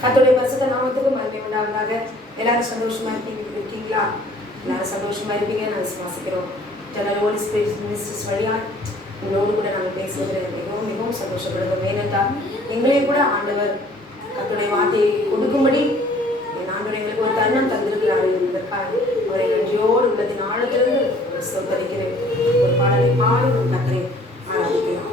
கர்த்தருடைய பரிசுத்த நாமத்துக்கு மகிமை உண்டாவதாக. எல்லாரும் சந்தோஷமா இருக்கீங்களா? எல்லாரும் சந்தோஷமா இருப்பீங்க நாங்கள் விசுவாசிக்கிறோம். ஜெனரல் ஹோலி ஸ்பிரிட் மினிஸ்டர்ஸ் வழியா உங்களோடு கூட நாங்கள் பேசுவதில் மிகவும் மிகவும் சந்தோஷப்படுகிறோம். ஏனென்றால் எங்களையும் கூட ஆண்டவர் கர்த்தருடைய வார்த்தையை கொடுக்கும்படி என் ஆண்டவர் எங்களுக்கு ஒரு தருணம் தந்திருக்கிறார் என்பதற்காக அவரை நன்றியோடு உள்ளத்தின் ஆழத்திலிருந்து சொந்தரிக்கிறேன். ஒரு பாடலை பாடி ஒரு கர்த்தரை ஆராதிக்கலாம்.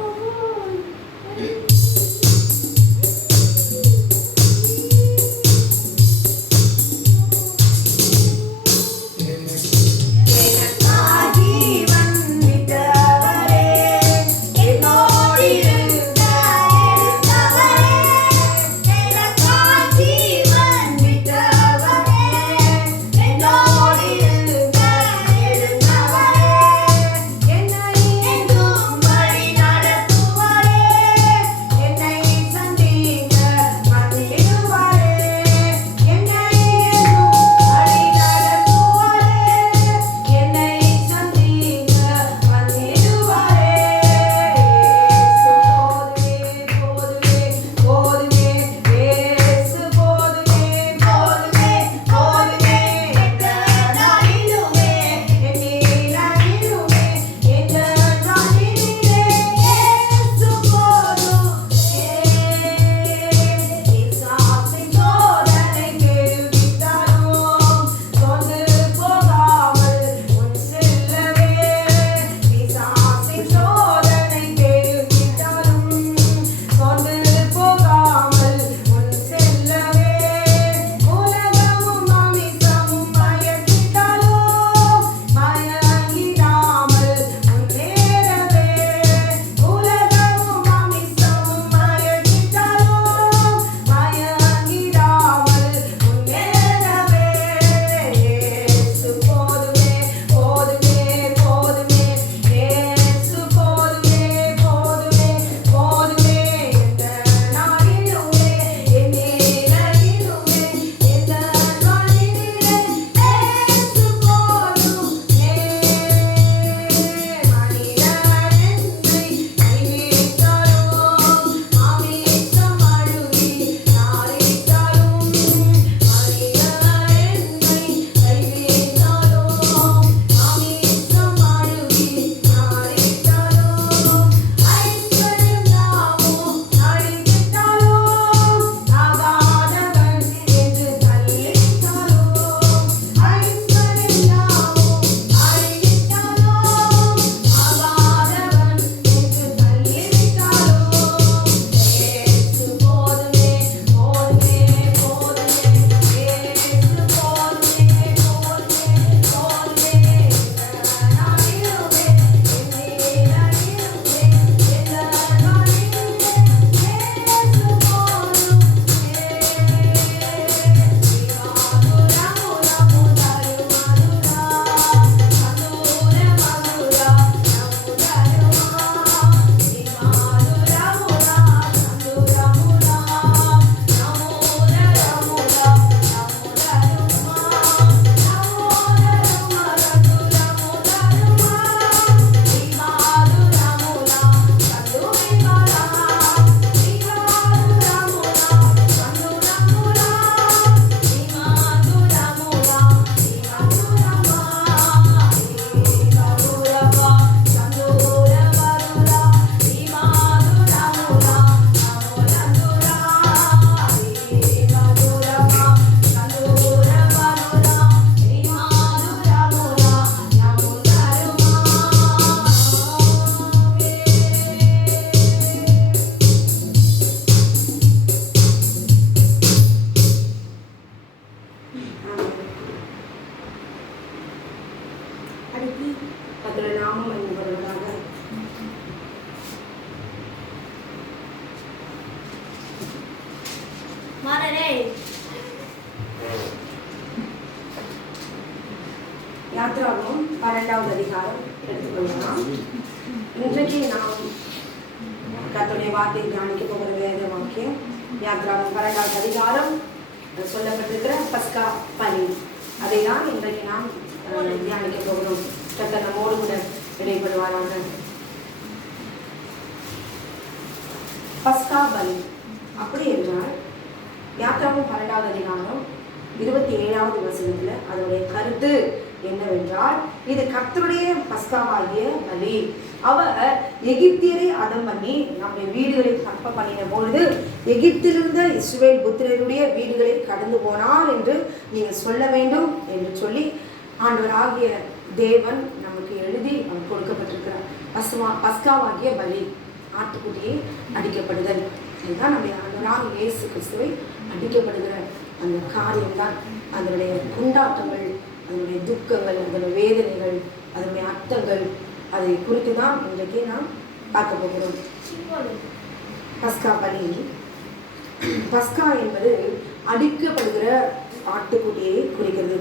யாத்ராகமம் 12வது அதிகாரம் எடுத்துக்கொள்ளலாம். இன்றைக்கு நாம் கர்த்தருடைய வார்த்தையை தியானிக்க போகிற வேத வாக்கியம் யாத்ராகமம் 12வது அதிகாரம் சொல்லப்பட்டிருக்கிற பஸ்கா பலி. அதை தான் இன்றைக்கு நாம் தியானிக்க போகிறோம். கர்த்தர் நம்மோடு கூட இடைப்படுவாராக. பஸ்கா பலி அப்படி என்றால் யாத்திராகமம் 12வது அதிகாரம் 27வது வசனத்துல அதனுடைய கருத்து என்னவென்றால், இது கர்த்தருடைய பஸ்காவாகிய பலி. அவர் எகிப்தியரை அதம் பண்ணி நம்முடைய வீடுகளை தப்ப பண்ணின பொழுது எகிப்திலிருந்த இஸ்ரவேல் புத்திரருடைய வீடுகளை கடந்து போனார் என்று நீங்கள் சொல்ல வேண்டும் என்று சொல்லி ஆண்டவராகிய தேவன் நமக்கு எழுதி அவர் கொடுக்கப்பட்டிருக்கிறார். பஸ்காவாகிய பலி, ஆட்டுக்குட்டியை அடிக்கப்படுதல். இதுதான் நம்முடைய ஆண்டவராகிய இயேசு கிறிஸ்துவை அடிக்கப்படுகிற அந்த காரியம்தான். அதனுடைய கொண்டாட்டங்கள், அதனுடைய துக்கங்கள், அதனுடைய வேதனைகள், அதனுடைய அர்த்தங்கள், அதை குறித்து தான் இன்றைக்கு நாம் பார்க்க போகிறோம். பஸ்கா பலி. பஸ்கா என்பது அடிக்கப்படுகிற ஆட்டுக்குட்டியை குறிக்கிறது.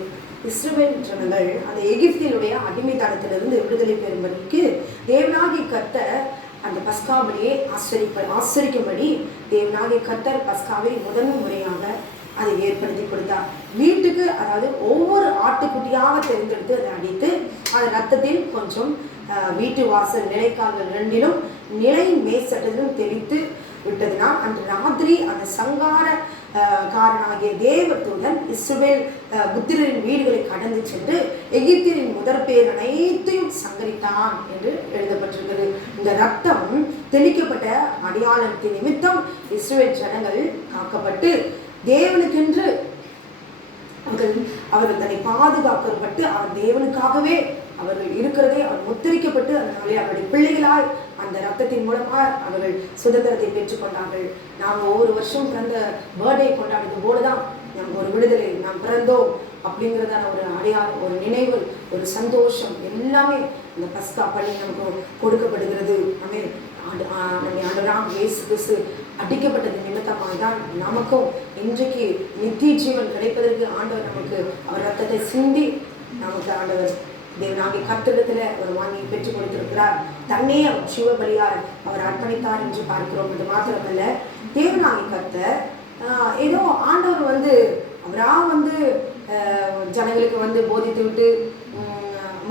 இஸ்ரவேல் ஜனங்கள் அந்த எகிப்திலுடைய அடிமைத்தனத்திலிருந்து விடுதலை பெறும்படிக்கு தேவனாகிய கர்த்தர் அந்த பஸ்கா பலியை ஆசரிக்கும்படி தேவனாகிய கர்த்தர் பஸ்காவை முதல் முறையாக அதை ஏற்படுத்தி கொடுத்தார். வீட்டுக்கு, அதாவது ஒவ்வொரு ஆட்டுக்குட்டியாக தேர்ந்தெடுத்து அதை அடித்து அதன் ரத்தத்தில் கொஞ்சம் வீட்டு வாசல் நிலைக்கால்கள் ரெண்டிலும் நிலை மேசட்டிலும் தெளித்து விட்டதினால் அன்று ராத்திரி அந்த சங்கார காரனாகிய தேவதூதன் இஸ்ரவேல் புத்திரரின் வீடுகளை கடந்து சென்று எகிப்தியரின் முதற் பேர் அனைத்தையும் சங்கரித்தான் என்று எழுதப்பட்டிருக்கிறது. இந்த ரத்தம் தெளிக்கப்பட்ட அடையாளத்தின் நிமித்தம் இஸ்ரவேல் ஜனங்கள் காக்கப்பட்டு தேவனுக்கென்று அவர்கள் தன்னை பாதுகாக்கப்பட்டு அவர் தேவனுக்காகவே அவர்கள் இருக்கிறதே அவர் முத்திரிக்கப்பட்டு அதனாலே அவருடைய பிள்ளைகளாய் அந்த ரத்தத்தின் மூலமாக அவர்கள் சுதந்திரத்தை பெற்றுக்கொண்டார்கள். நாம் ஒவ்வொரு வருஷம் பிறந்த பர்த்டே கொண்டாடுறது போலதான் நம்ம ஒரு விடுதலை, நாம் பிறந்தோம் அப்படிங்கிறதான ஒரு அடையாளம், ஒரு நினைவு, ஒரு சந்தோஷம் எல்லாமே இந்த பஸ்கா பலி நமக்கு கொடுக்கப்படுகிறது. ஆண்டவராகிய இயேசு கிறிஸ்து அடிக்கப்பட்டது நிமித்தமாக தான் நமக்கும் இன்றைக்கு நித்திய ஜீவன் கிடைப்பதற்கு ஆண்டவர் நமக்கு அவர் ரத்தத்தை சிந்தி நமக்கு ஆண்டவர் தேவனாகிய கர்த்தரிடத்துல ஒரு வாங்கி பெற்றுக் கொடுத்திருக்கிறார். தன்னே அவர் ஜீவ பலியார் அவர் அர்ப்பணித்தார் என்று பார்க்கிறோம். அது மாத்திரமல்ல, தேவனாகிய கர்த்தர் ஏதோ ஆண்டவர் அவரா ஜனங்களுக்கு போதித்து விட்டு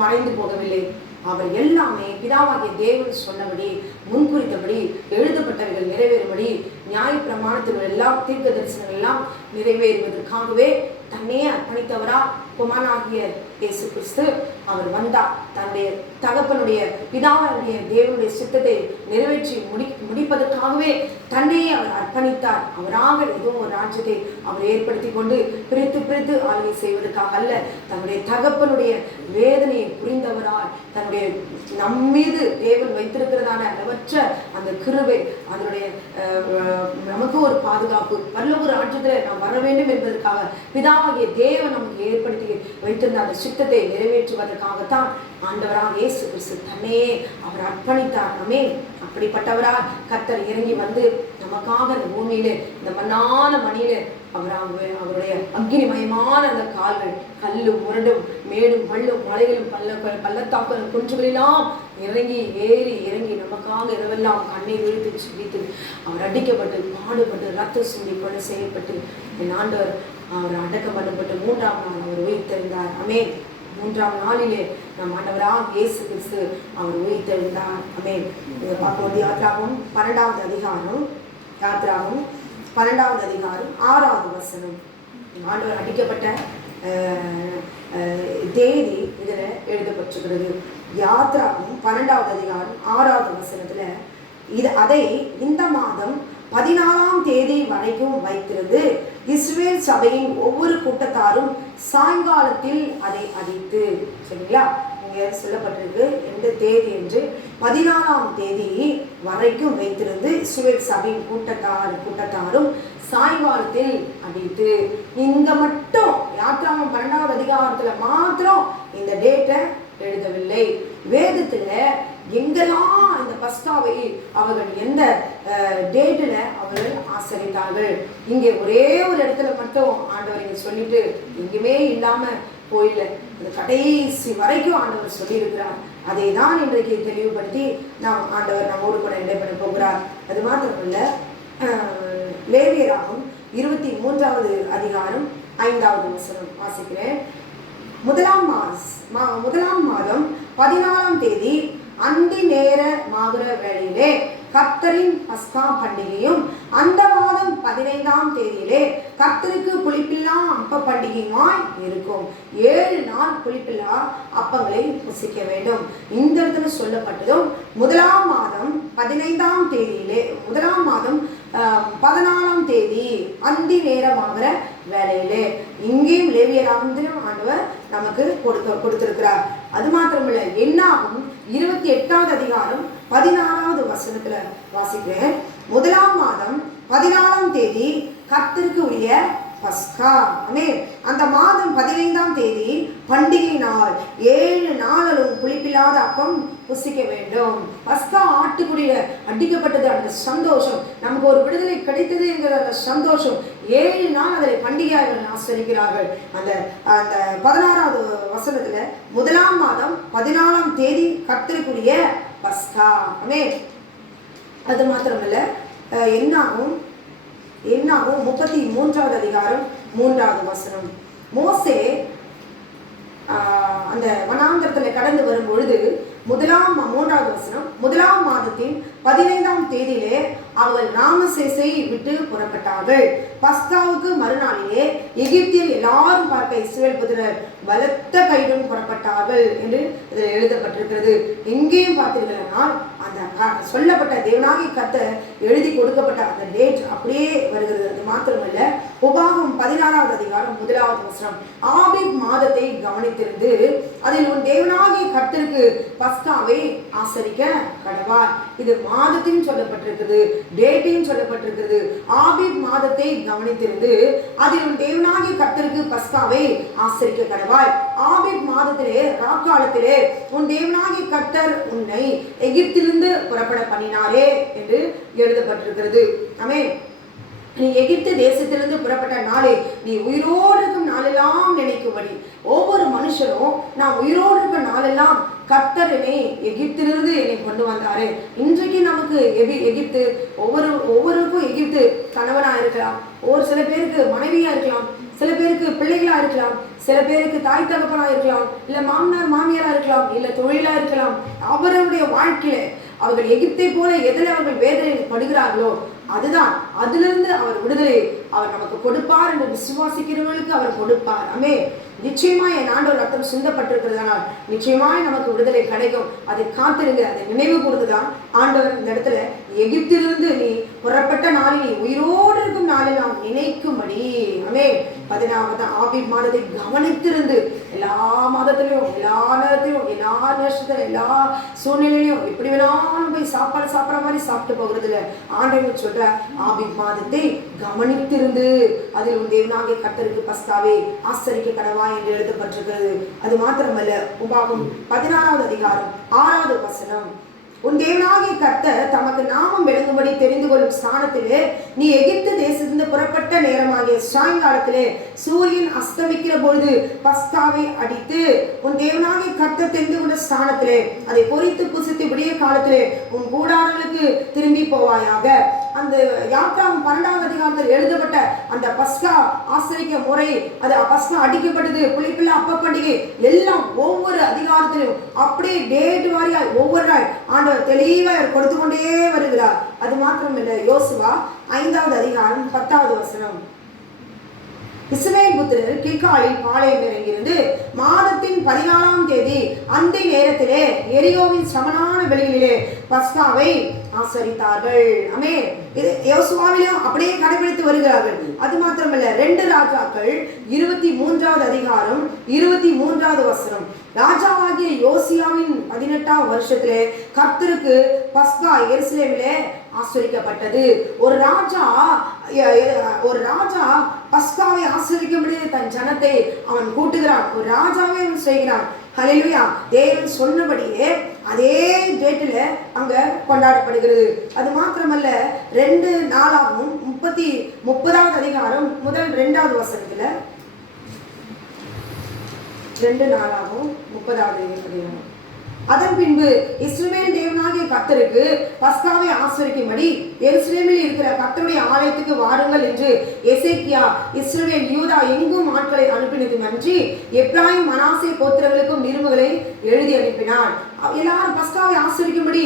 மறைந்து போகவில்லை. அவர் எல்லாமே பிதாவாகிய தேவன் சொன்னபடி, முன்குறித்தபடி, எழுதப்பட்டவர்கள் நிறைவேறும்படி, நியாய பிரமாணத்தில் எல்லாம் தீர்க்க தரிசனங்கள் எல்லாம் நிறைவேறுவதற்காகவே தன்னே அர்ப்பணித்தவரா குமாரனாகிய இயேசு கிறிஸ்து அவர் வந்தார். தன்னுடைய தகப்பனுடைய பிதாவுடைய தேவனுடைய சித்தத்தை நிறைவேற்றி முடிப்பதற்காகவே தன்னையே அவர் அர்ப்பணித்தார். அவராக ஏதோ ஒரு ராஜ்யத்தை அவர் ஏற்படுத்தி கொண்டு பிரித்து ஆளுகை செய்வதற்காக அல்ல, தன்னுடைய தகப்பனுடைய வேதனையை புரிந்தவரால் தன்னுடைய நம்மீது தேவன் வைத்திருக்கிறதான அளவற்ற அந்த கிருபை, அதனுடைய நமக்கு ஒரு பாதுகாப்பு, பரலோக ராஜ்யத்தில் நாம் வர வேண்டும் என்பதற்காக பிதாவாகிய தேவன் நமக்கு ஏற்படுத்தி வைத்திருந்த அந்த சித்தத்தை நிறைவேற்றுவதற்காகத்தான் ஆண்டவராக இயேசு கிறிஸ்து தன்னையே அவர் அர்ப்பணித்தார். அப்படிப்பட்டவரால் கர்த்தர் இறங்கி நமக்காக அந்த பூமியில, இந்த மண்ணான மணியில அவருடைய அக்னிமயமான அந்த கால்கள் கல்லும் முரடும் மேடும் பள்ளும் மலைகளும் பள்ளத்தாக்கு குன்றுகளெல்லாம் இறங்கி நமக்காக இரவெல்லாம் கண்ணீர் விழித்து சிரித்து அவர் அடிக்கப்பட்டு பாடுபட்டு ரத்த சிந்தி கொலை செய்யப்பட்டு என் ஆண்டவர் அவர் அடக்கம் பண்ணப்பட்டு 3ஆம் நாள் அவர் உயிர்த்தெழுந்தார். மூன்றாம் நாளிலே நம் ஆண்டவராக இயேசு கிறிஸ்து அவர் உயிர்த்தெழுந்தார். இதை பார்க்கும்போது யாத்திராகமம் 12வது அதிகாரம் 6வது வசனம், ஆண்டவர் அடிக்கப்பட்ட தேதி இதில் எழுதப்பட்டிருக்கிறது. யாத்திராகமம் 12வது அதிகாரம் 6வது வசனத்துல அதை இந்த மாதம் 14ஆம் தேதி வரைக்கும் வைத்திருந்து இஸ்ரவேல் சபையின் ஒவ்வொரு கூட்டத்தாரும் சாயங்காலத்தில் அதை அடித்து, சரிங்களா, இங்க சொல்லப்பட்டிருக்கு எந்த தேதி என்று 14ஆம் தேதி வரைக்கும் வைத்திருந்து இஸ்ரவேல் சபையின் கூட்டத்தாரும் சாயங்காலத்தில் அடித்து. இங்க மட்டும் யாத்திராகமம் 12வது அதிகாரத்துல மாத்திரம் இந்த டேட்டை எழுதவில்லை. வேதத்துல எங்கெல்லாம் இந்த பஸ்காவை அவர்கள் எந்த டேட்டில் அவர்கள் ஆசரித்தார்கள், இங்கே ஒரே ஒரு இடத்துல மட்டும் ஆண்டவர் இங்கே சொல்லிட்டு எங்குமே இல்லாம போயில, அந்த கடைசி வரைக்கும் ஆண்டவர் சொல்லியிருக்கிறார். அதை தான் இன்றைக்கு தெளிவுபடுத்தி ஆண்டவர் நம்மோடு கூட இடைப்பட போகிறார். அது மாத்திரமல்ல, லேவியராகமம் 23வது அதிகாரம் 5வது வசனம் வாசிக்கிறேன். முதலாம் மாதம் 14ஆம் தேதி அந்தி நேரமாகிற வேளையிலே கர்த்தரின் பஸ்கா பண்டிகையும், அந்த மாதம் 15ஆம் தேதியிலே கர்த்தருக்கு புளிப்பில்லா அப்ப பண்டிகையுமாய் இருக்கும். 7 நாள் புளிப்பில்லா அப்பங்களை புசிக்க வேண்டும். இந்த இடத்துல சொல்லப்பட்டதும் 1ஆம் மாதம் 15ஆம் தேதியிலே 1ஆம் மாதம் 14ஆம் தேதி அந்தி நேரமாகிற வேலையிலே இங்கேயும் லேவியராகமத்திலும் ஆண்டவர் நமக்கு கொடுத்திருக்கிறார். அது மாத்திரமல்ல, என்னாகும் 28வது அதிகாரம் 16வது வசனத்துல வாசிக்கிறேன். 1ஆம் மாதம் 14ஆம் தேதி கர்த்தருக்கு உரிய பஸ்கா. அந்த மாதம் 15ஆம் தேதி பண்டிகை நாள். 7 நாளும் புளிப்பில்லாத அப்பம் புசிக்க வேண்டும். பஸ்கா ஆட்டுக்குடியில அடிக்கப்பட்டது, அந்த சந்தோஷம், நமக்கு ஒரு விடுதலை கிடைத்தது என்கிற அந்த சந்தோஷம் 7 நாள் அதை பண்டிகையாக ஆசரிக்கிறார்கள். அந்த 16வது வசனத்துல 1ஆம் மாதம் 14ஆம் தேதி கர்த்தருக்குரிய பஸ்கா. அது மாத்திரமல்ல, என்னாகும் 33வது அதிகாரம் 3வது வசனம். மோசே அந்த வனாந்தரத்துல கடந்து வரும் பொழுது 3வது வசனம், 1ஆம் மாதத்தின் 15ஆம் தேதியிலே அவர்கள் ராமசேசை விட்டு புறப்பட்டார்கள். பஸ்காவுக்கு மறுநாளிலே எகிப்தியர் எல்லாரும் பார்க்க இஸ்ரவேல் புத்திரர் பலத்த கையுடன் புறப்பட்டார்கள் என்று இதில் எழுதப்பட்டிருக்கிறது. எங்கேயும் பார்த்தீர்களானால் அந்த சொல்லப்பட்ட தேவனாகிய கர்த்தர் எழுதி கொடுக்கப்பட்ட அந்த டேட் அப்படியே வருகிறது. அது மாத்திரமல்ல, உபாகமம் 16வது அதிகாரம் 1வது வசனம், ஆபீப் மாதத்தை கவனித்திருந்து அதில் உன் தேவனாகிய கர்த்தருக்கு பஸ்காவை ஆசரிக்க கடவார். இது மாதத்தையும் சொல்லப்பட்டிருக்கிறது, டேட்டையும் சொல்லப்பட்டிருக்கிறது. ஆபீப் மாதத்தை கவனித்திருந்து அதில் உன் தேவனாகிய கர்த்தருக்கு பஸ்காவை ஆசரிக்க கடவாய். ஆபீப் மாதத்திலே ராக்காலத்திலே உன் தேவனாகிய கர்த்தர் உன்னை எகிப்திலிருந்து புறப்பட பண்ணினாரே என்று எழுதப்பட்டிருக்கிறது. ஆமென். நீ எகிப்து தேசத்திலிருந்து புறப்பட்ட நாளே நீ உயிரோடு இருக்கும் நாளெல்லாம் நினைக்கும்படி. ஒவ்வொரு மனுஷனும் நான் உயிரோடு இருக்கும் நாளெல்லாம் கர்த்தர் என்னை எகிப்திலிருந்து என்னை கொண்டு வந்தாரு. இன்றைக்கு நமக்கு எகிப்து ஒவ்வொருக்கும் எகிப்து கணவனா இருக்கலாம், சில பேருக்கு மனைவியா இருக்கலாம், சில பேருக்கு பிள்ளைகளா இருக்கலாம், சில பேருக்கு தாய் தகப்பனா இருக்கலாம், இல்ல மாமனார் மாமியாரா இருக்கலாம், இல்ல தொழிலா இருக்கலாம். அவருடைய வாழ்க்கையில அவர்கள் எகிப்தை போல எதில் அவர்கள் வேதனை படுகிறார்களோ அதுதான், அதிலிருந்து அவர் விடுதலை அவர் நமக்கு கொடுப்பார் என்று விசுவாசிக்கிறவர்களுக்கு அவர் கொடுப்பார். நிச்சயமாய் என் ஆண்டவர் ரத்தம் சிந்தப்பட்டிருக்கிறதுனால் நிச்சயமாய் நமக்கு விடுதலை கிடைக்கும். அதை காத்திருங்க, அதை நினைவு கூர்ந்துதான் ஆண்டவர் இந்த இடத்துல எகிப்திலிருந்து நீ புறப்பட்ட நாளில் நீ உயிரோடு இருக்கும் நாளில் நாம் நினைக்கும்படி. 16வது ஆபீப் மாதத்தை கவனித்திருந்து எல்லா மாதத்திலையும் எல்லா நேரத்திலும் எல்லா நேரத்திலும் எல்லா சூழ்நிலையிலும் எப்படி வேணாலும் போய் சாப்பாடு சாப்பிட்ற மாதிரி சாப்பிட்டு போகிறது இல்லை. ஆண்டவர் சொல்ற ஆபீப் மாதத்தை கவனித்திருந்து அதில் உன் தேவனாகிய கர்த்தருக்கு பஸ்காவை ஆசரிக்க கடவா என்று எழுதப்பட்டிருக்கிறது. அது மாத்திரமல்ல, உபாகமம் 16வது அதிகாரம் 6வது வசனம், உன் தேவனாகிய கர்த்தர் தமக்கு நாமம் விளங்கும்படி தெரிந்து கொள்ளும் ஸ்தானத்திலே நீ எகிப்து தேசத்திலிருந்து புறப்பட்ட நேரமாகிய சாயங்காலத்திலே சூரியன் அஸ்தமிக்கிற பொழுது பஸ்காவை அடித்து உன் தேவனாகிய கர்த்தர் தெரிந்து கொண்ட ஸ்தானத்திலே அதை பொறித்து புசித்து விடிய காலத்திலே உன் கூடாரங்களுக்கு திரும்பி போவாயாக. அந்த யாத்ராகம் 12வது அதிகாரத்தில் எழுதப்பட்ட அந்த பஸ்கா ஆசரிக்க முறை, அது பஸ்கா அடிக்கப்பட்டது, புளிப்பில்லா அப்ப பண்டிகை எல்லாம் ஒவ்வொரு அதிகாரத்திலும் அப்படியே டேட் வாரியாய் ஒவ்வொரு நாள் ஆண்டவர் தெளிவாக கொடுத்து கொண்டே வருகிறார். அது மாத்திரமில்லை, யோசுவா 5வது அதிகாரம் 10வது வசனம், இஸ்ரவேல் புத்திரர் கில்காலில் பாளையம் இறங்கியிருந்து மாதத்தின் 14ஆம் தேதி அந்த நேரத்திலே எரியோவின் சமனான வெளியிலே பஸ்காவை ஆசரித்தார்கள். இது யோசுவாவிலும் அப்படியே கடைபிடித்து வருகிறார்கள். அது மாத்திரமல்ல, 2 ராஜாக்கள் 23வது அதிகாரம் 23வது வசனம், ராஜாவாகிய யோசியாவின் 18ஆம் வருஷத்திலே கர்த்தருக்கு பஸ்கா எருசலேமிலே ஆசரிக்கப்பட்டது. ஒரு ராஜா பஸ்காவை ஆசரிக்க முடியாது, தன் ஜனத்தை அவன் கூட்டுகிறான், ஒரு ராஜாவே அவன் செய்கிறான். ஹல்லேலூயா. தேவன் சொன்னபடியே அதே டேட்டில் அங்க கொண்டாடப்படுகிறது. அது மாத்திரமல்ல, 2 நாளாகவும் 30வது அதிகாரம் 2வது வசனத்துல 2 நாளாகவும் 30வது அதிகாரம், அதன் பின்பு இஸ்ரவேல் தேவனாகிய கர்த்தருக்கு பஸ்காவை ஆசரிக்கும்படி எருசலேமில் இருக்கிற கர்த்தருடைய ஆலயத்துக்கு வாருங்கள் என்று எசேக்கியா இஸ்ரவேல் யூதா எங்கும் ஆட்களை அனுப்பினது அன்றி எப்ராயிம் மனாசே கோத்திரங்களுக்கும் நிருபங்களை எழுதி அனுப்பினான். எல்லாரும் பஸ்காவை ஆசரிக்கும்படி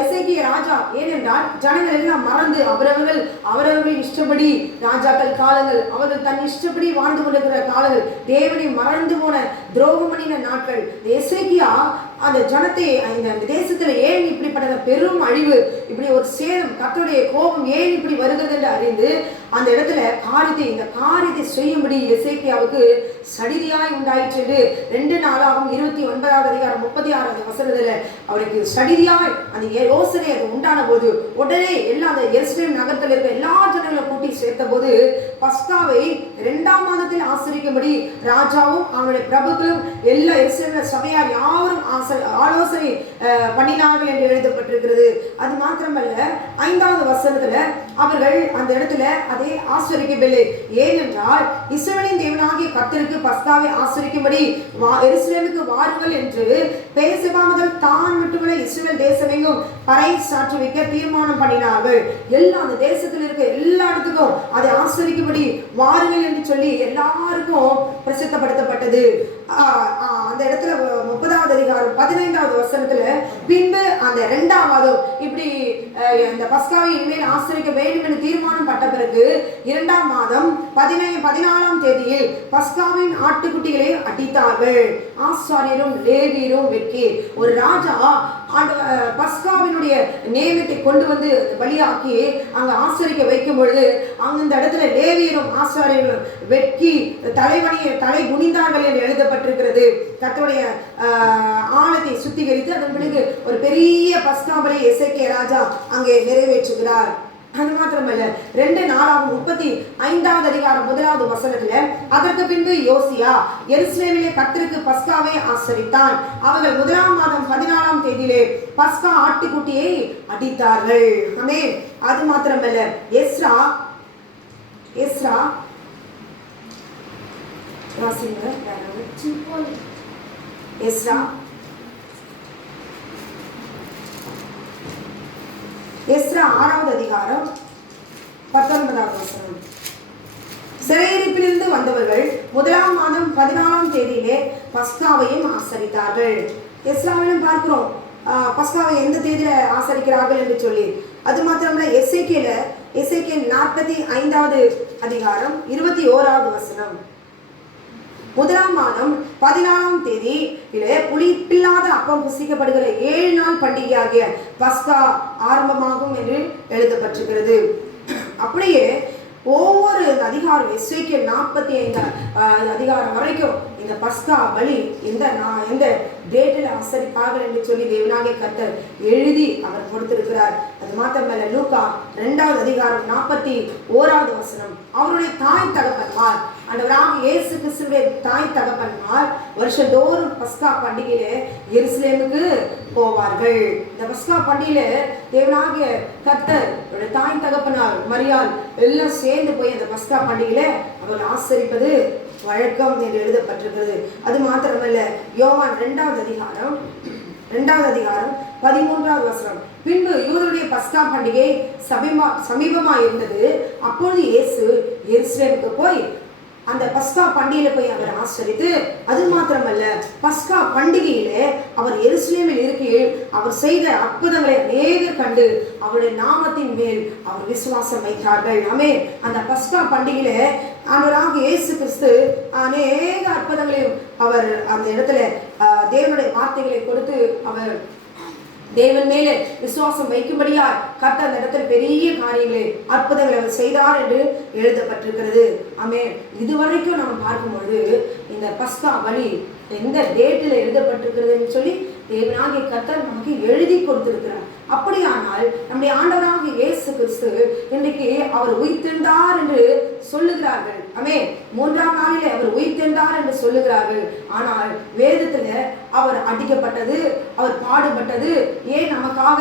எசேக்கியா ராஜா, ஏனென்றால் ஜனங்கள் எல்லாம் மறந்து அவரவர்கள் இஷ்டப்படி, ராஜாக்கள் காலங்கள், அவர்கள் தன் இஷ்டப்படி வாழ்ந்து கொண்டிருக்கிற காலங்கள், தேவனை மறந்து போன துரோகம் பண்ணின நாட்கள். எசேக்கியா அந்த ஜனத்தை, இந்த தேசத்துல ஏன் இப்படிப்பட்ட பெரும் அழிவு, இப்படி ஒரு சேதம், கர்த்தருடைய கோபம் ஏன் இப்படி வருகிறது என்று அறிந்து அந்த இடத்துல இந்த காரியத்தை செய்யும்படி எசேக்கியாவுக்கு சடிதியாய் உண்டாயிற்று என்று 2 நாளாகும் 29வது அதிகாரம் 36வது வசனத்துல அவருக்கு சடிதியாய் அந்த யோசனை அது உண்டான போது உடனே எல்லா அந்த எருசலேம் நகரத்தில் இருக்க எல்லா ஜனங்களை கூட்டி சேர்த்த போது பஸ்காவை 2ஆம் மாதத்தில் ஆசரிக்கும்படி ராஜாவும் அவனுடைய பிரபுக்களும் எல்லா எருசலேம் சபையார் யாவரும் ஆலோசனை பண்ணினார்கள் என்று எழுதப்பட்டிருக்கிறது. அது மாத்திரமல்ல 5வது வசனத்துல அவர்கள் அந்த இடத்துல அதை ஆசரிக்கவில்லை. ஏனென்றால் இஸ்ரவேலின் தேவனாகிய கர்த்தருக்கு பஸ்காவை ஆசரிக்கும்படி எருசலேமுக்கு வாருங்கள் என்று பெயர்செபா முதல் தான் மட்டுமல்ல இஸ்ரவேல் தேசமெங்கும் பறை சாற்றி வைக்க தீர்மானம் பண்ணினார்கள். எல்லா அந்த தேசத்தில் இருக்க எல்லா இடத்துக்கும் அதை ஆசரிக்கும்படி வாருங்கள் என்று சொல்லி எல்லாருக்கும் பிரசித்தப்படுத்தப்பட்டது. அந்த இடத்துல 30வது அதிகாரம் 15வது வசனத்துல பின்பு அந்த 2ஆம் மாதம் இப்படி இந்த பஸ்காவை இனிமேல் ஆசரிக்க வேண்டும் என்று தீர்மானம் பட்ட பிறகு 2ஆம் மாதம் 14ஆம் தேதியில் பஸ்காவின் ஆட்டுக்குட்டிகளை அடித்தார்கள். ஆசாரியரும் லேவியரும் வெட்கி, ஒரு ராஜா பஸ்காவினுடைய நியமத்தை கொண்டு வந்து பலியாக்கி அங்க ஆசரிக்க வைக்கும் பொழுது அந்த இடத்துல லேவியரும் ஆசாரியர்களும் வெட்கி தலை குனிந்தார்கள் என்று எழுதப்பட்டிருக்கிறது. கர்த்தருடைய ஆலயத்தை சுத்திகரித்து அதன் பிறகு ஒரு பெரிய பஸ்கா பலி எசேக்கியா ராஜா அங்கே நிறைவேற்றுகிறார். அது மாத்திரமல்ல 2 நாளாகும் 35வது அதிகாரம் 1வது வசனத்துல அதற்கு பின்பு யோசியா எருசலேமிலே கர்த்தருக்கு பஸ்காவை ஆசரித்தான். அவர்கள் 1ஆம் மாதம் 14ஆம் தேதியிலே பஸ்கா ஆட்டுக்குட்டியை அடித்தார்கள். ஆமென். அது மாத்திரமல்ல எஸ்ரா எஸ்ரா 6வது அதிகாரம் 19வது வசனம். சிறையிருப்பிலிருந்து வந்தவர்கள் 1ஆம் மாதம் 14ஆம் தேதியிலே பஸ்காவையும் ஆசரித்தார்கள். எஸ்ராவிலும் பார்க்கிறோம் பஸ்காவை எந்த தேதியில ஆசரிக்கிறார்கள் என்று சொல்லி. அது மாத்திரமல்ல எசேக்கியேல் 45வது அதிகாரம் 21வது வசனம். 1ஆம் மாதம் 14ஆம் தேதியிலே புளிப்பில்லாத அப்பம் புசிக்கப்படுகிற 7 நாள் பண்டிகையாகிய பஸ்கா ஆரம்பமாகும் என்று எழுதப்பட்டிருக்கிறது. அப்படியே ஒவ்வொரு அதிகாரம் எசேக்கியேல் 45 அதிகாரம் வரைக்கும் இந்த பஸ்கா பலி எந்த டேட்டில் ஆசரிப்பார்கள் என்று சொல்லி தேவனாகிய கர்த்தர் எழுதி அவர் கொடுத்திருக்கிறார். அது மாத்திரமல்ல லூக்கா 2வது அதிகாரம் 41வது வசனம். அவருடைய தாய் தகப்பன்மார், ஆண்டவராக இயேசு கிறிஸ்துவின் தாய் தகப்பன்மார் வருஷந்தோறும் பஸ்கா பண்டிகையிலே எருசலேமுக்கு போவார்கள். இந்த பஸ்கா பண்டிகையில தேவனாகிய கர்த்தர் தாய் தகப்பனார் மரியாள் எல்லாம் சேர்ந்து போய் அந்த பஸ்கா பண்டிகையில அவர்கள் ஆசரிப்பது வழக்கம் என்று எழுதப்பட்டிருக்கிறது. அது மாத்திரமல்ல யோவான் 2வது அதிகாரம் 13வது வசனம். பின்பு யூதருடைய பஸ்கா பண்டிகை சமீபமாக இருந்தது. அப்பொழுது இயேசு எருசலேமுக்கு போய் அந்த பஸ்கா பண்டிகையில போய் அவர் ஆசரித்து, அது மாத்திரமல்ல பஸ்கா பண்டிகையிலே அவர் எருசலேமில் இருக்கையில் அவர் செய்த அற்புதங்களை அநேகர் கண்டு அவருடைய நாமத்தின் மேல் அவர் விசுவாசம் வைத்தார்கள். ஆமென். அந்த பஸ்கா பண்டிகையில ஆண்டவராக இயேசு கிறிஸ்து அநேக அற்புதங்களையும் அவர் அந்த இடத்துல தேவனுடைய வார்த்தைகளை கொடுத்து அவர் தேவன் மேலே விசுவாசம் வைக்கும்படியால் கர்த்தர் அந்த இடத்துல பெரிய காரியங்களை அற்புதங்களை அவர் செய்தார் என்று எழுதப்பட்டிருக்கிறது. ஆமென். இதுவரைக்கும் நம்ம பார்க்கும்பொழுது இந்த பஸ்கா பலி எந்த டேட்டில் எழுதப்பட்டிருக்கிறதுன்னு சொல்லி தேவனாகிய கர்த்தர் நமக்கு எழுதி கொடுத்திருக்கிறார். அப்படியானால் நம்முடைய ஆண்டவராக இயேசு கிறிஸ்து இன்றைக்கு அவர் உயிர்த்தெழுந்தார் என்று சொல்லுகிறார்கள். ஆமென். 3ஆம் நாளிலே அவர் உயிர்த்தெழுந்தார் என்று சொல்லுகிறார்கள். ஆனால் வேதத்துல அவர் அடிக்கப்பட்டது, அவர் பாடுபட்டது ஏன் நமக்காக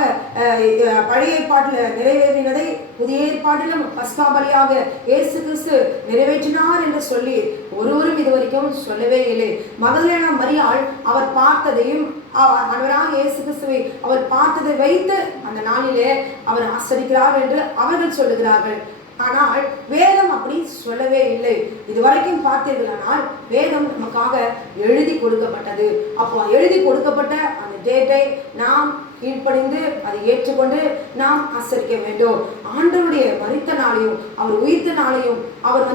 பழைய ஏற்பாட்டில் நிறைவேறினதை புதிய ஏற்பாட்டிலும் பஸ்கா பலியாக இயேசு கிறிஸ்து நிறைவேற்றினார் என்று சொல்லி ஒருவரும் இதுவரைக்கும் சொல்லவே இல்லை. மகதலேனா மரியாள் அவர் பார்த்ததையும் ஆண்டவராக இயேசு கிறிஸ்துவை அவர் பார்த்ததை வைத்து அந்த நாளிலே அவர் ஆசரிக்கிறார் என்று அவர்கள் சொல்லுகிறார்கள். ஆனால் வேதம் அப்படி சொல்லவே இல்லை. இதுவரைக்கும் பார்த்தீர்களானால் வேதம் நமக்காக எழுதி கொடுக்கப்பட்டது. அப்போ எழுதி கொடுக்கப்பட்ட அந்த டேட்டை நாம் கீழ்ப்படிந்து அதை ஏற்றுக்கொண்டு நாம் ஆசரிக்க வேண்டும். ஆண்டவருடைய மரித்த நாளையும் அவர் உயிர்த்த நாளையும் அவர்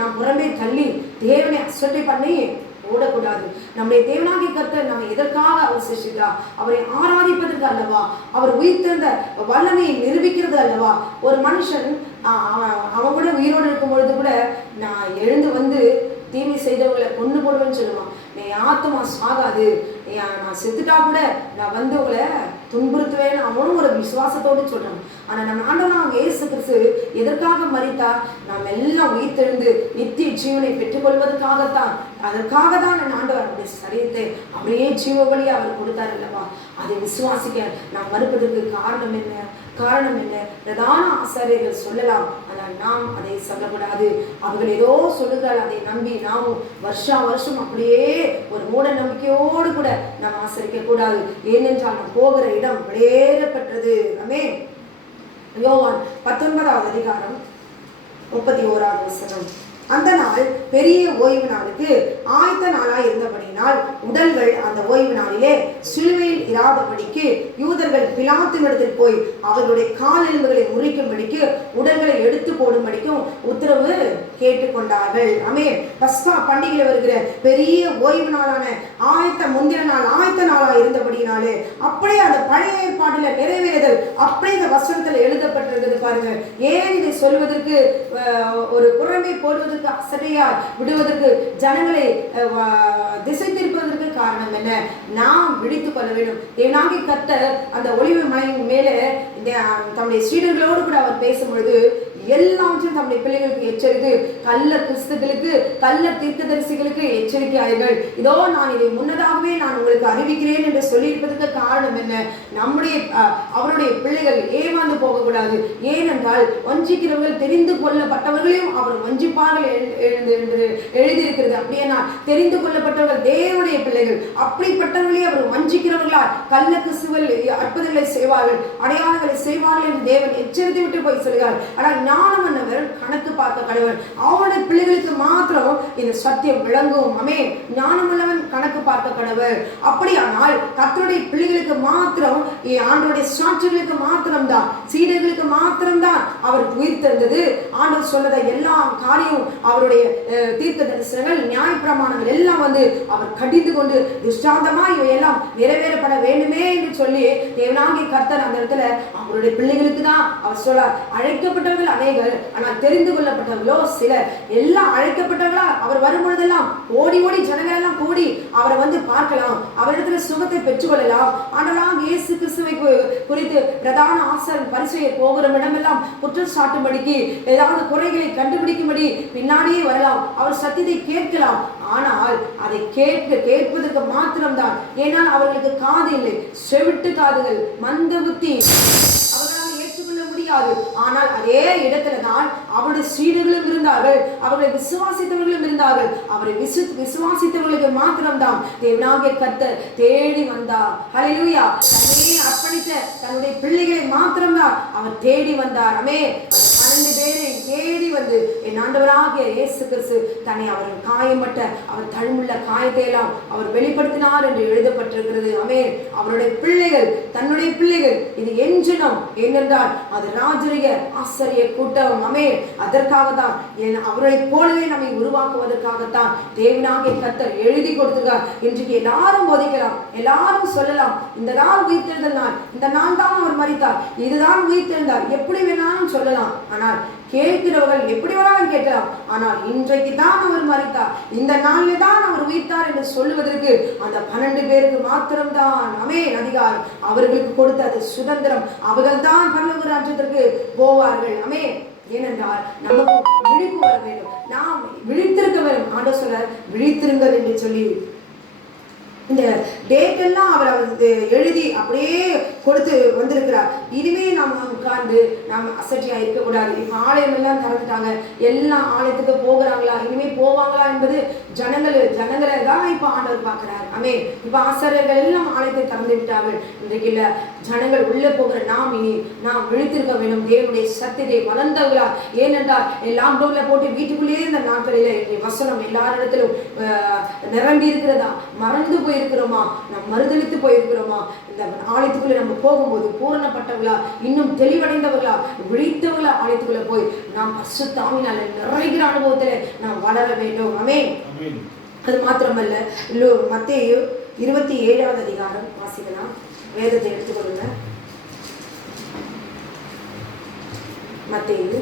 நாம் புறம்பே தள்ளி தேவனை அசட்டை பண்ணி ஓடக்கூடாது. நம்முடைய தேவனாகிய கர்த்தர் நம்ம எதற்காக அவர் சிருஷ்டித்தார்? அவரை ஆராதிப்பதற்கு அல்லவா? அவர் உயிர்த்தெழுந்த வல்லமையை நிரூபிக்கிறது அல்லவா? ஒரு மனுஷன் அவன் கூட உயிரோடு இருக்கும் பொழுது கூட நான் எழுந்து தீமை செய்தவர்களை கொண்டு போடுவேன்னு சொல்லுவான். நீ ஆத்மா சாகாது, நான் செத்துட்டா கூட நான் உங்களை துன்புறுத்துவேன் அவனும் ஒரு விசுவாசத்தோடு சொல்றான். ஆனா நம்ம ஆண்டவராகிய இயேசு கிறிஸ்து எதற்காக மரித்தார்? நாம் எல்லாம் உயிர்த்தெழுந்து நித்திய ஜீவனை பெற்றுக்கொள்வதற்காகத்தான். அதற்காக தான் என் ஆண்டவர் அவருடைய சரீரத்தை அப்படியே ஜீவ வழியை அவர் கொடுத்தார் அல்லவா? அதை விசுவாசிக்க நாம் மறுப்பதற்கு காரணம் என்ன? பிரதான ஆசாரியர்கள் சொல்லலாம், ஆனால் நாம் அதை சொல்லக்கூடாது. அவர்கள் ஏதோ சொல்லுகிறாள், அதை நம்பி நாமும் வருஷம் அப்படியே ஒரு மூட நம்பிக்கையோடு கூட நாம் ஆசரிக்க கூடாது. ஏனென்றால் நாம் போகிற இடம் வெளியேறப்பட்டது. ஆமென். யோவான் 19வது அதிகாரம் 31வது வசனம். அந்த நாள் பெரிய ஓய்வு நாளுக்கு ஆயத்த நாளாய் இருந்தபடியினால் உடல்கள் அந்த ஓய்வு நாளிலே சிலுவையில் இராதபடிக்கு யூதர்கள் பிலாத்துவிடத்தில் போய் அவர்களுடைய கால் எலும்புகளை முறிக்கும்படிக்கு உடல்களை எடுத்து போடும்படிக்கும் உத்தரவு கேட்டுக்கொண்டார்கள். ஆமென். பஸ்கா பண்டிகையில் வருகிற பெரிய ஓய்வு நாளான முந்தின நாள் ஆயத்த நாளாய் இருந்தபடியினாலே அப்படியே அந்த பழைய ஏற்பாட்டில நிறைவேறுதல் அப்படியே இந்த வசனத்தில் எழுதப்பட்டிருக்கிறது. பாருங்க, ஏன் இதை சொல்வதற்கு ஒரு புறமை போடுவதற்கு அசட்டையா விடுவதற்கு ஜனங்களை திசை திருப்பதற்கு காரணம் என்ன? நாம் விழித்துக் கொள்ள வேண்டும். தேவனாகிய கர்த்தர் அந்த ஒலிவ மலையின் மேலே தம்முடைய சீடர்களோடு கூட அவர் பேசும் பொழுது எல்லாவற்றையும் தம்முடைய பிள்ளைகளுக்கு எச்சரித்து கள்ள கிறிஸ்துகளுக்கு கள்ள தீர்க்கதரிசிகளுக்கு எச்சரிக்கையார்கள். இதோ நான் இதை முன்னதாகவே நான் உங்களுக்கு அறிவிக்கிறேன் என்று சொல்லியிருப்பதற்கு காரணம் என்ன? அவருடைய பிள்ளைகள் ஏமாந்து போகக்கூடாது. ஏனென்றால் வஞ்சிக்கிறவர்கள் தெரிந்து கொள்ளப்பட்டவர்களையும் அவர் வஞ்சிப்பார்கள் என்று எழுதியிருக்கிறது. அப்படியே நான் தெரிந்து கொள்ளப்பட்டவர்கள் தேவனுடைய பிள்ளைகள், அப்படிப்பட்டவர்களே அவர் வஞ்சிக்கிறவர்களால் கள்ள கிறிஸ்துவல் அற்புதங்களை செய்வார்கள், அடையாளங்களை செய்வார்கள் என்று தேவன் எச்சரித்து விட்டு போய் சொல்கிறார். ஆனால் ஞானமன்னவர் கணக்கு பார்க்க கடவர். அவருடைய பிள்ளைகளுக்கு மாத்திரம் இந்த சத்தியம் விளங்கும். ஆமென். ஞானமன்னவன் கணக்கு பார்க்க கடவர். அப்படியானால் கர்த்தருடைய பிள்ளைகளுக்கு மாத்திரம், ஆண்டவருடைய சாட்சிகளுக்கு மாத்திரம்தான், சீடர்களுக்கு மாத்திரம்தான் அவர் உயிர்த்தெழுந்தது. ஆண்டவர் சொன்னதை எல்லா காரியம் அவருடைய தீர்க்க தரிசனங்கள் நியாயப்பிரமாணங்கள் எல்லாம் அவர் கடிந்து கொண்டு துஷ்டாந்தமா இவையெல்லாம் நிறைவேறப்பட வேண்டுமே என்று சொல்லி தேவனாகிய கர்த்தர் அந்த இடத்துல அவருடைய பிள்ளைகளுக்கு தான் அவர் சொல்றார். அழைக்கப்பட்டவர்கள் அநேகர், ஆனால் தெரிந்து கொள்ளப்பட்டவர்களோ சிலர். எல்லாம் அழைக்கப்பட்டவர்களா அவர் வரும்பொழுதெல்லாம் ஓடி ஜனங்கள் எல்லாம் கூடி அவரை பார்க்கலாம், அவரிடத்துல சுகத்தை பெற்றுக்கொள்ளலாம். ஆனால் இயேசு கிறிஸ்துவை குறித்து பிரதான ஆசாரியர் பரிசேயர் போகிற இடமெல்லாம் குற்றம் சாட்டும்படிக்கு ஏதாவது குறைகளை கண்டுபிடிக்கும்படி பின்னாடியே வரலாம். அவர் சத்தியத்தை கேட்கலாம், ஆனால் அதை கேட்பதற்கு மாத்திரம்தான். ஏனால் அவர்களுக்கு காது இல்லை, செவிட்டு காதுகள், மந்த புத்தி, அவர்களால் ஏற்றுக்கொள்ள முடியாது. ஆனால் அதே இடத்துல தான் அவருடைய சீடர்களும் இருந்தார்கள், அவர்களை விசுவாசித்தவர்களும் இருந்தார்கள். அவரை விசுவாசித்தவர்களுக்கு மாத்திரம்தான் தேவனாகிய கர்த்தர் தேடி வந்தார். ஹல்லேலூயா. தன்னையே அர்ப்பணித்த தன்னுடைய பிள்ளைகளை மாத்திரம்தான் அவர் தேடி வந்தார். ஆமென். 12 பேரை தேடி என் ஆண்டவராகிய இயேசு கிறிஸ்து தன்னை அவர்கள் காயப்பட்ட அவர் தழும்புள்ள காயத்தை எல்லாம் அவர் வெளிப்படுத்தினார் என்று எழுதப்பட்டிருக்கிறது. ஆமென். அவருடைய பிள்ளைகள், தன்னுடைய பிள்ளைகள், இது என் ஜனம் ஏனென்றால் அது ராஜரிய ஆசாரிய கூட்டம். ஆமென். அதற்காக தான் அவரை போலவே நம்மை உருவாக்குவதற்காகத்தான் தேவனாகிய கர்த்தர் எழுதி கொடுத்திருக்கார். இன்றைக்கு எல்லாரும் போதிக்கலாம், எல்லாரும் சொல்லலாம், இந்த நாள் உயிர்த்தெழுதல் நாள், இந்த நாள் தான் அவர் மரித்தார், இதுதான் உயிர்த்தெழுந்தார், எப்படி வேணாலும் சொல்லலாம். ஆனால் கேட்கிறவர்கள் எப்படி வேணாலும் கேட்கலாம். ஆனால் இன்றைக்கு தான் அவர் மரித்தார், இந்த நாளில் தான் அவர் உயிர்த்தார் என்று சொல்லுவதற்கு அந்த 12 பேருக்கு மாத்திரம்தான் ஆமென் அதிகாரம். அவர்களுக்கு கொடுத்த அது சுதந்திரம். அவர்கள் தான் பரலோக ராஜ்யத்திற்கு போவார்கள். ஆமென். ஏனென்றால் நமக்கு விழிப்பு வர வேண்டும், நாம் விழித்திருக்க வேண்டும். ஆண்டவர் சொல்றார், விழித்திருங்கள் என்று சொல்லி இந்த டேட்டை எதையெல்லாம் அவர் எழுதி அப்படியே கொடுத்து வந்திருக்கிறார். இனிமே நம்ம உட்கார்ந்து நாம் அசட்டியா இருக்கக்கூடாது. இப்ப ஆலயம் எல்லாம் திறந்துட்டாங்க, எல்லாம் ஆலயத்துக்கு போகிறாங்களா, இனிமே போவாங்களா என்பது ஜனங்களை தான் இப்ப ஆண்டவர் பார்க்கிறார். இப்ப ஆசாரியர்கள் எல்லாம் ஆலயத்தை திறந்து விட்டார்கள். இன்றைக்கு இல்ல, ஜனங்கள் உள்ள போகிற நாம் விழித்திருக்க வேண்டும். தேவனுடைய சத்தியத்தை வளர்ந்தவர்களா. ஏனென்றால் லாக்டவுன்ல போட்டு வீட்டுக்குள்ளேயே இந்த நாட்களில் வசனம் எல்லாரிடத்திலும் நிரம்பி இருக்கிறதா, மறந்து போயிருக்கிறோமா, நாம் மறுதளித்து போயிருக்கிறோமா? இந்த ஆலயத்துக்குள்ள நம்ம போகும்போது பூரணப்பட்டவர்களா, இன்னும் தெளிவடைந்தவர்களா, விழித்தவர்களா ஆலயத்துக்குள்ள போய் நாம் பரிசுத்த ஆவியினால நிறைகிற அனுபவத்தில் நாம் வளர வேண்டும். ஆமென். அது மாத்திரமல்ல, மத்தேயு 27வது அதிகாரம் வாசிக்கலாம். வேதத்தை எடுத்துக்கொள்ளுங்க. மத்தேயு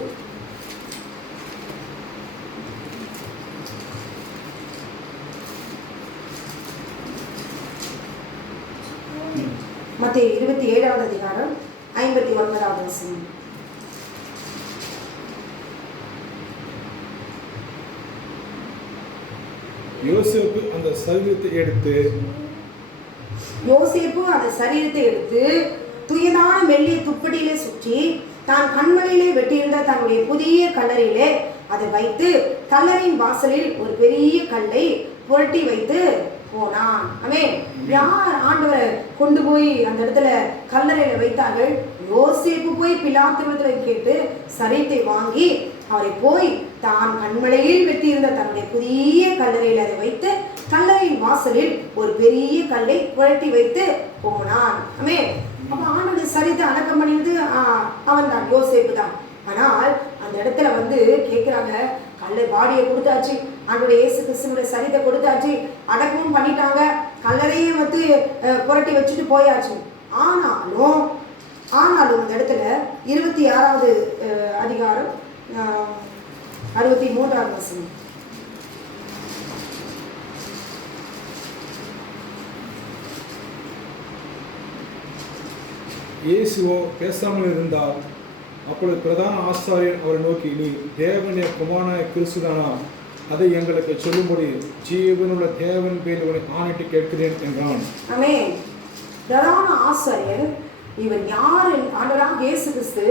27வது அதிகாரம் 59வது வசனம். யோசேப்பு அந்த சரீரத்தை எடுத்து துயதான மெல்லிய துப்படியிலே சுற்றி தான் கண்மலையிலே வெட்டியிருந்த தன்னுடைய புதிய கல்லறையிலே அதை வைத்து கல்லறையின் வாசலில் ஒரு பெரிய கல்லை புரட்டி வைத்து போனான். யார் ஆண்டவரை கொண்டு போய் அந்த இடத்துல கல்லறையில வைத்தார்கள்? யோசேப்பு போய் பிலாத்துவிடத்தில் கேட்டு சரீரத்தை வாங்கி அவரை போய் தான் கண்மலையில் வெட்டியிருந்த தன்னுடைய புதிய கல்லறையில் அதை வைத்து கல்லறையின் வாசலில் ஒரு பெரிய கல்லை புரட்டி வைத்து போனான். அப்ப ஆண்டவருடைய சரீரத்தை அடக்கம் பண்ணினது அவன் தான், யோசேப்பு தான். ஆனால் அந்த இடத்துல கேட்கிறாங்க, கல்லை பாடியை கொடுத்தாச்சு, ஆண்டவருடைய இயேசு கிறிஸ்துவினுடைய சரீரத்தை கொடுத்தாச்சு, அடக்கமும் பண்ணிட்டாங்க, கல்லறையும் புரட்டி வச்சுட்டு போயாச்சு. ஆனாலும் அந்த இடத்துல 26வது அதிகாரம் 63வது வசனம். இயேசுவோ பேசாமல் இருந்தார். அப்பொழுது பிரதான ஆசாரியர் அவரை நோக்கி, நீ தேவனுடைய குமாரனாகிய கிறிஸ்துதானா? அதை எங்களுக்கு சொல்லும்படி ஜீவனுள்ள தேவன் பேர் உன்னை ஆணையிட்டு கேட்கிறேன் என்றான். பிரதான ஆசாரியர் இவர் யார், ஆண்டவராக இயேசு கிறிஸ்து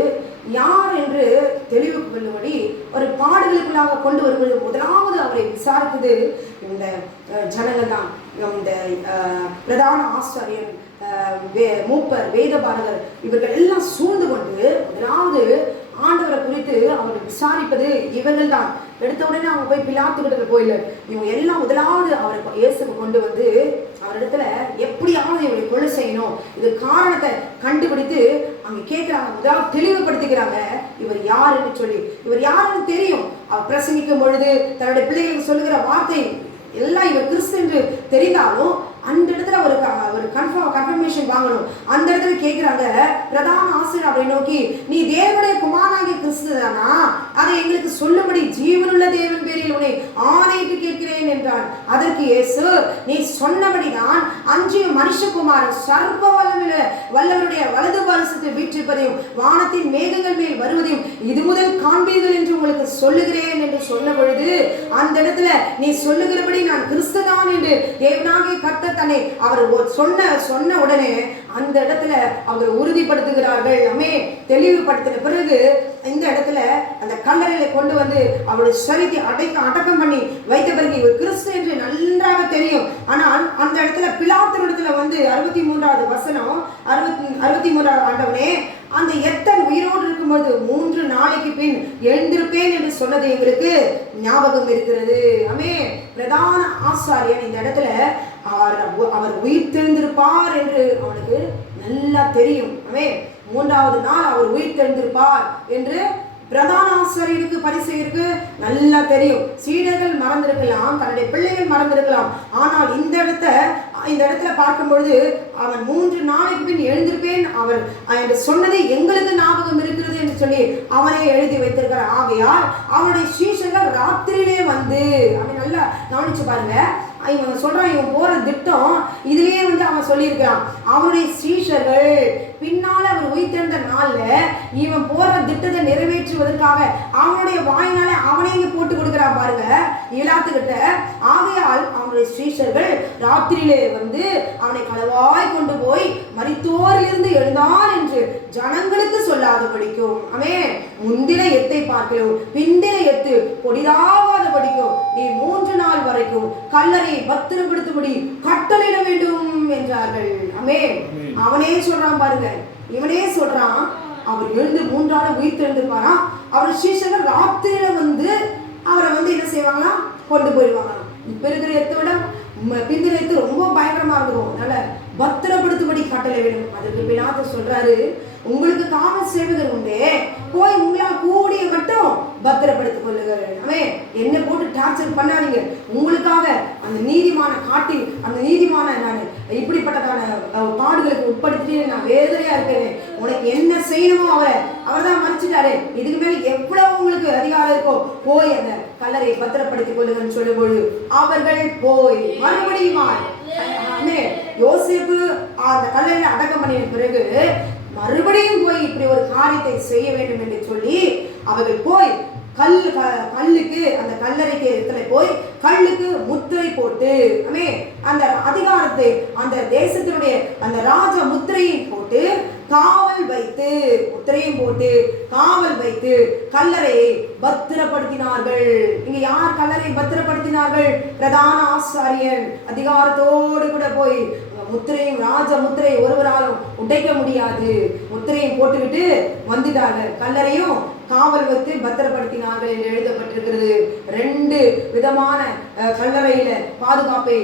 யார் என்று தெளிவு கொள்ளும்படி ஒரு பாடுகளுக்குள்ளாக கொண்டு வருவது முதலாவது அவரை விசாரித்தது இந்த ஜனங்கள் தான். இந்த பிரதான ஆசாரியர், மூப்பர், வேதபாரகர் இவர்கள் எல்லாம் சூழ்ந்து கொண்டு முதலாவது ஆண்டவரை குறித்து அவர் விசாரிப்பது இவர்கள் தான். எடுத்த உடனே அவங்க போய் பிலாத்துக்கிட்ட போயில, இவங்க எல்லாம் முதலாவது அவரை இயேசுக்கு கொண்டு வந்து அவரிடத்துல எப்படியாவது இவரை கொலை செய்யணும், இது காரணத்தை கண்டுபிடித்து அங்க கேட்கிறாங்க. முதலாவது தெளிவுபடுத்திக்கிறாங்க இவர் யாருன்னு சொல்லி. இவர் யாருன்னு தெரியும், அவர் பிரசங்கிக்கும் பொழுது தன்னுடைய பிள்ளைகளுக்கு சொல்லுகிற வார்த்தை எல்லாம் இவர் கிறிஸ்து என்று தெரிந்தாலும் அந்த இடத்துல ஒரு கன்ஃபர்மேஷன் வாங்கணும். அந்த இடத்துல கேட்கிறாங்க பிரதான ஆசிரியர் அவரை நோக்கி, நீ தேவனுடைய குமாரனாகிய கிறிஸ்து தானா? அதை எங்களுக்கு சொல்லும்படி ஜீவனுள்ள தேவன் பேரில் உன்னை ஆணையிட்டு கேட்கிறேன் என்றான். அதற்கு இயேசு, நீ சொன்னபடிதான் அன்றைய மனுஷகுமாரன் சர்வ வல்லவருடைய வலது பாரசத்தை வீற்றிருப்பதையும் வானத்தின் மேகங்கள் மேல் வருவதையும் இது முதல் காண்பீர்கள் என்று உங்களுக்கு சொல்லுகிறேன் என்று சொன்ன பொழுது அந்த இடத்துல நீ சொல்லுகிறபடி நான் கிறிஸ்துதான் என்று தேவனாகிய கர்த்தர் தன்னை அவர் சொன்ன உடனே அந்த இடத்துல அவர் உறுதிப்படுத்துகிறார்கள். தெளிவுபடுத்தின பிறகு இந்த இடத்துல அந்த கல்லறையில கொண்டு வந்து அவருடைய சரீரத்தை அடக்கம் பண்ணி வைத்த பிறகு இவர் கிறிஸ்து என்று நன்றாக தெரியும். ஆனால் அந்த இடத்துல பிலாத்தினிடத்துல 63வது வசனம் 63வது ஆண்டவனே, அந்த எத்தன் உயிரோடு இருக்கும்போது 3 நாளைக்கு பின் எழுந்திருப்பேன் என்று சொன்னது எங்களுக்கு ஞாபகம் இருக்கிறது. பிரதான ஆசாரியன் இந்த இடத்துல அவர் உயிர் தெரிந்திருப்பார் என்று அவனுக்கு நல்லா தெரியும். 3வது நாள் அவர் உயிர் தெரிந்திருப்பார் என்று பிரதான ஆசாரியருக்கு பரிசேயருக்கு நல்லா தெரியும். சீடர்கள் மறந்திருக்கலாம், தன்னுடைய பிள்ளைகள் மறந்திருக்கலாம். ஆனால் இந்த இடத்துல பார்க்கும் பொழுது அவன் 3 நாளைக்கு பின் எழுந்திருப்பேன் அவர் என்று சொன்னது எங்களுக்கு ஞாபகம் இருக்கிறது என்று சொல்லி அவனே எழுதி வைத்திருக்கிறார். ஆகையால் அவனுடைய சீஷர்கள் ராத்திரியிலே வந்து அவன் நல்லா கவனிச்சு பாருங்க. இவன் சொல்றான், இவன் போற திட்டம் இதுலயே அவன் சொல்லியிருக்கிறான். அவனுடைய சீஷர்கள் பின்னால அவர் உயிர்த்தெழுந்த நாள்ல இவன் போற திட்டத்தை நிறைவேற்றுவதற்காக அவனுடைய வாயினால அவனே இங்க போட்டு கொடுக்கிறான் பாருங்க. ஈலாத்துக்கிட்ட. ஆகையால் அவனுடைய ஸ்ரீஷர்கள் ராத்திரியிலே வந்து அவனை களவாய் கொண்டு போய் மரித்தோரிலிருந்து எழுந்தான் என்று ஜனங்களுக்கு சொல்லாத படிக்கும். ஆமென். முந்தின எத்தை பார்க்கிறோம், பிந்தின எத்து பொடிதாவாத படிக்கும். நீ 3 நாள் வரைக்கும் கல்லறை பத்திரப்படுத்தும்படி கட்டளையிட வேண்டும் என்றார்கள். ஆமென். அவனே சொல்றான் பாருங்க, இவனே சொல்றான். அவர் எழுந்து 3 நாள் உயிர் எழுந்திருப்பாராம். அவர் சீஷர்கள் ராத்திரியில வந்து அவரை வந்து என்ன செய்வாங்களாம், கொண்டு போயிடுவாங்களாம். இப்ப இருக்கிற எத்தை விட பிந்தின எத்து ரொம்ப பயங்கரமா இருக்கும். அதனால பத்திரப்படுத்தும்படி கட்டளை வேணும். அதுக்கு பிலாத்து சொல்றாரு, உங்களுக்கு காவல் சேவகர் உண்டே, போய் உங்களால் கூடிய மட்டும் பத்திரப்படுத்திக் கொள்ளுங்கள். அவன் என்ன போட்டு டார்ச்சர் பண்ணாதீங்க. உங்களுக்காக அந்த நீதிமான காட்டி அந்த நீதிமான நான் இப்படிப்பட்டதான பாடுகளுக்கு உட்படுத்திட்டு நான் வேதனையா இருக்கேன். உனக்கு என்ன செய்யணுமோ அவர் தான் மறைச்சிட்டாரு. இதுக்கு மேல எவ்வளவு உங்களுக்கு அதிகாரம் இருக்கோ போய் அந்த கல்லறையை பத்திரப்படுத்திக் கொள்ளுங்கன்னு சொல்லும்போது அவர்கள் போய் மறுபடியும் யோசேப்பு அந்த கல்லறையில அடக்கம் பண்ணின பிறகு மறுபடியும் போய் இப்படி ஒரு காரியத்தை செய்ய வேண்டும் என்று சொல்லி அவர்கள் போய் கல்லுக்கு அந்த கல்லறைக்கு இடத்துல போய் கல்லுக்கு முத்திரை போட்டு அந்த அதிகாரத்தை அந்த தேசத்தினுடைய அந்த ராஜ முத்திரையை போட்டு காவல் வைத்து முத்திரையும் போட்டு காவல் வைத்து கல்லறையை பத்திரப்படுத்தினார்கள். இங்க யார் கல்லறையை பத்திரப்படுத்தினார்கள்? பிரதான ஆசாரியன் அதிகாரத்தோடு கூட போய் முத்திரையும் ராஜ முத்திரை ஒருவராலும் உடைக்க முடியாது. முத்திரையும் போட்டுக்கிட்டு வந்துட்டாங்க. கல்லறையும் காவல் வைத்து பத்திரப்படுத்தினார்கள் என்று எழுதப்பட்டிருக்கிறது. 2 விதமான கல்லறையில பாதுகாப்பை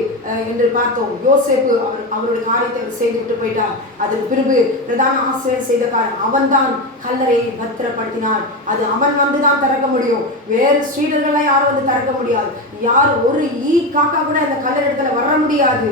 என்று பார்த்தோம். யோசேப்பு அவருடைய காரியத்தை அவர் செய்துவிட்டு போயிட்டார். அதற்கு பிறகு பிரதான ஆசிரியர் செய்த காரியம், அவன் தான் கல்லறையை பத்திரப்படுத்தினான். அது அவன் வந்துதான் திறக்க முடியும். வேறு ஸ்ரீடர்கள்லாம் யாரும் வந்து திறக்க முடியாது. யார் ஒரு காக்கா கூட அந்த கல்லறை இடத்துல வர முடியாது.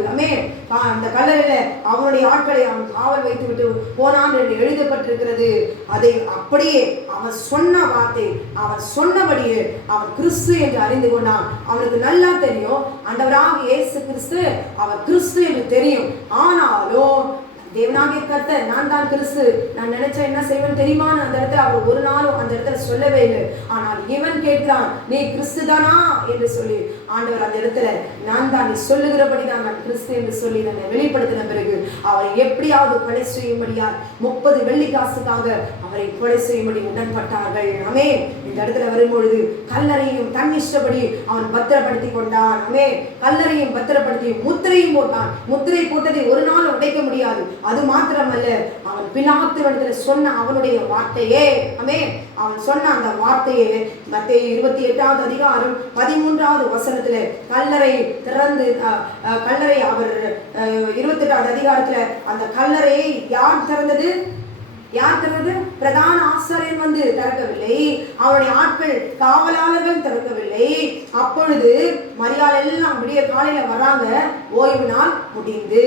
அந்த கல்லறையில அவனுடைய ஆட்களை அவன் காவல் வைத்து விட்டு போனான் என்று எழுதப்பட்டிருக்கிறது. அதை அப்படியே அவன் சொன்ன வார்த்தை, அவன் சொன்னபடியே அவன் கிறிஸ்து என்று அறிந்து கொண்டான். அவனுக்கு நல்லா தெரியும் ஆண்டவராக இயேசு கிறிஸ்து அவர் கிறிஸ்து என்று தெரியும். ஆனாலும் தேவனாகிய கர்த்தர் நான் தான் கிறிஸ்து, நான் நினைச்ச என்ன செய்வேன் தெரியுமான்னு அந்த இடத்துல அவர் ஒரு நாளும் அந்த இடத்துல சொல்லவே இல்லை. ஆனால் இவன் கேட்கிறான், நீ கிறிஸ்து தானா என்று சொல்லி ஆண்டவர் அந்த இடத்துல நான் தான், நீ சொல்லுகிறபடிதான் நான் கிறிஸ்து என்று சொல்லி நான் வெளிப்படுத்தின பிறகு அவரை எப்படியாவது கொலை செய்யும்படியா 30 வெள்ளி காசுக்காக அவரை கொலை செய்யும்படி உடன்பட்டார்கள். ஆமென். இந்த இடத்துல வரும்பொழுது கல்லறையும் தன்னிஷ்டப்படி அவன் பத்திரப்படுத்தி கொண்டான். ஆமென். கல்லறையும் பத்திரப்படுத்தி முத்திரையும் போட்டான். முத்திரை போட்டதை ஒரு நாள் உடைக்க முடியாது. அது மாத்திரமல்ல, அவன் பிலாத்தினிடத்துல சொன்ன அவனுடைய வார்த்தையே, ஆமென், அவன் சொன்ன அந்த வார்த்தையே மத்தேயு 28வது அதிகாரம் 13வது வசனத்துல கல்லறை திறந்து கல்லறை அவர் 28வது அதிகாரத்துல அந்த கல்லறையை யார் திறந்தது? யார் திறந்தது? பிரதான ஆசாரியன் வந்து திறக்கவில்லை. அவருடைய ஆட்கள் காவலாளர்கள் திறக்கவில்லை. அப்பொழுது மரியாள் எல்லாம் விடிய காலையில வராங்க, ஓய்வு நாள் முடிந்து.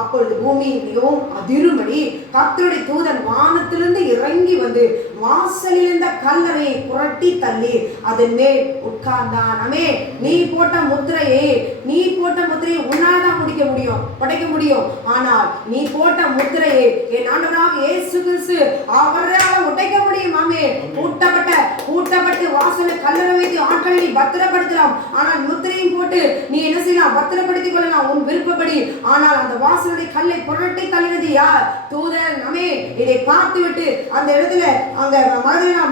அப்பொழுது பூமி மிகவும் அதிரும்படி கர்த்தருடைய தூதன் வானத்திலிருந்து இறங்கி வந்து வாசலில் இருந்த கல்லறையை புரட்டி தள்ளி அதன் மேல் உட்கார்ந்தான். நீ போட்ட முத்திரையை உன்னால்தான் முடிக்க முடியும், உடைக்க முடியும். ஆனால் நீ போட்ட முத்திரையை என் ஆண்டவராக இயேசு கிறிஸ்து அவரால் உடைக்க முடியும். பூட்டப்பட்டு வாசலை கல்லறை வைத்து ஆட்களை நீ பத்திரப்படுத்தலாம். ஆனால் முத்திரையும் போட்டு நீ என்ன செய்யலாம்? பத்திரப்படுத்திக் கொள்ளலாம் உன் விருப்பப்படி. ஆனால் அந்த வாசலுடைய கல்லை புரட்டி தள்ளினது யார்? தூதன். இதை பார்த்து விட்டு அந்த இடத்துல அங்க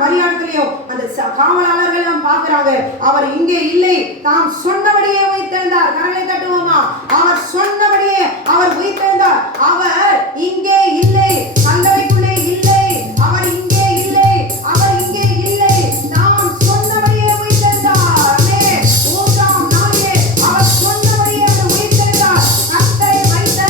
மரியாதையிலையும் அந்த காவலாளர்களும் பார்க்கிறாங்க, அவர் இங்கே இல்லை, தாம் சொன்னபடியே உயிர்த்தெழுந்தார். கரங்களை தட்டுவோமா? அவர் சொன்னபடியே அவர் உயிர்த்தெழுந்தார். அவர் இங்கே இல்லை, கல்லறைக்குள்ளே இல்லை, அவர் இங்கே இல்லை, அவர் இங்கே இல்லை, தாம் சொன்னபடியே உயிர்த்தெழுந்தார். 3ஆம் நாளிலே அவர் சொன்னபடியே அவர் உயிர்த்தெழுந்தார். கர்த்தரை வைத்த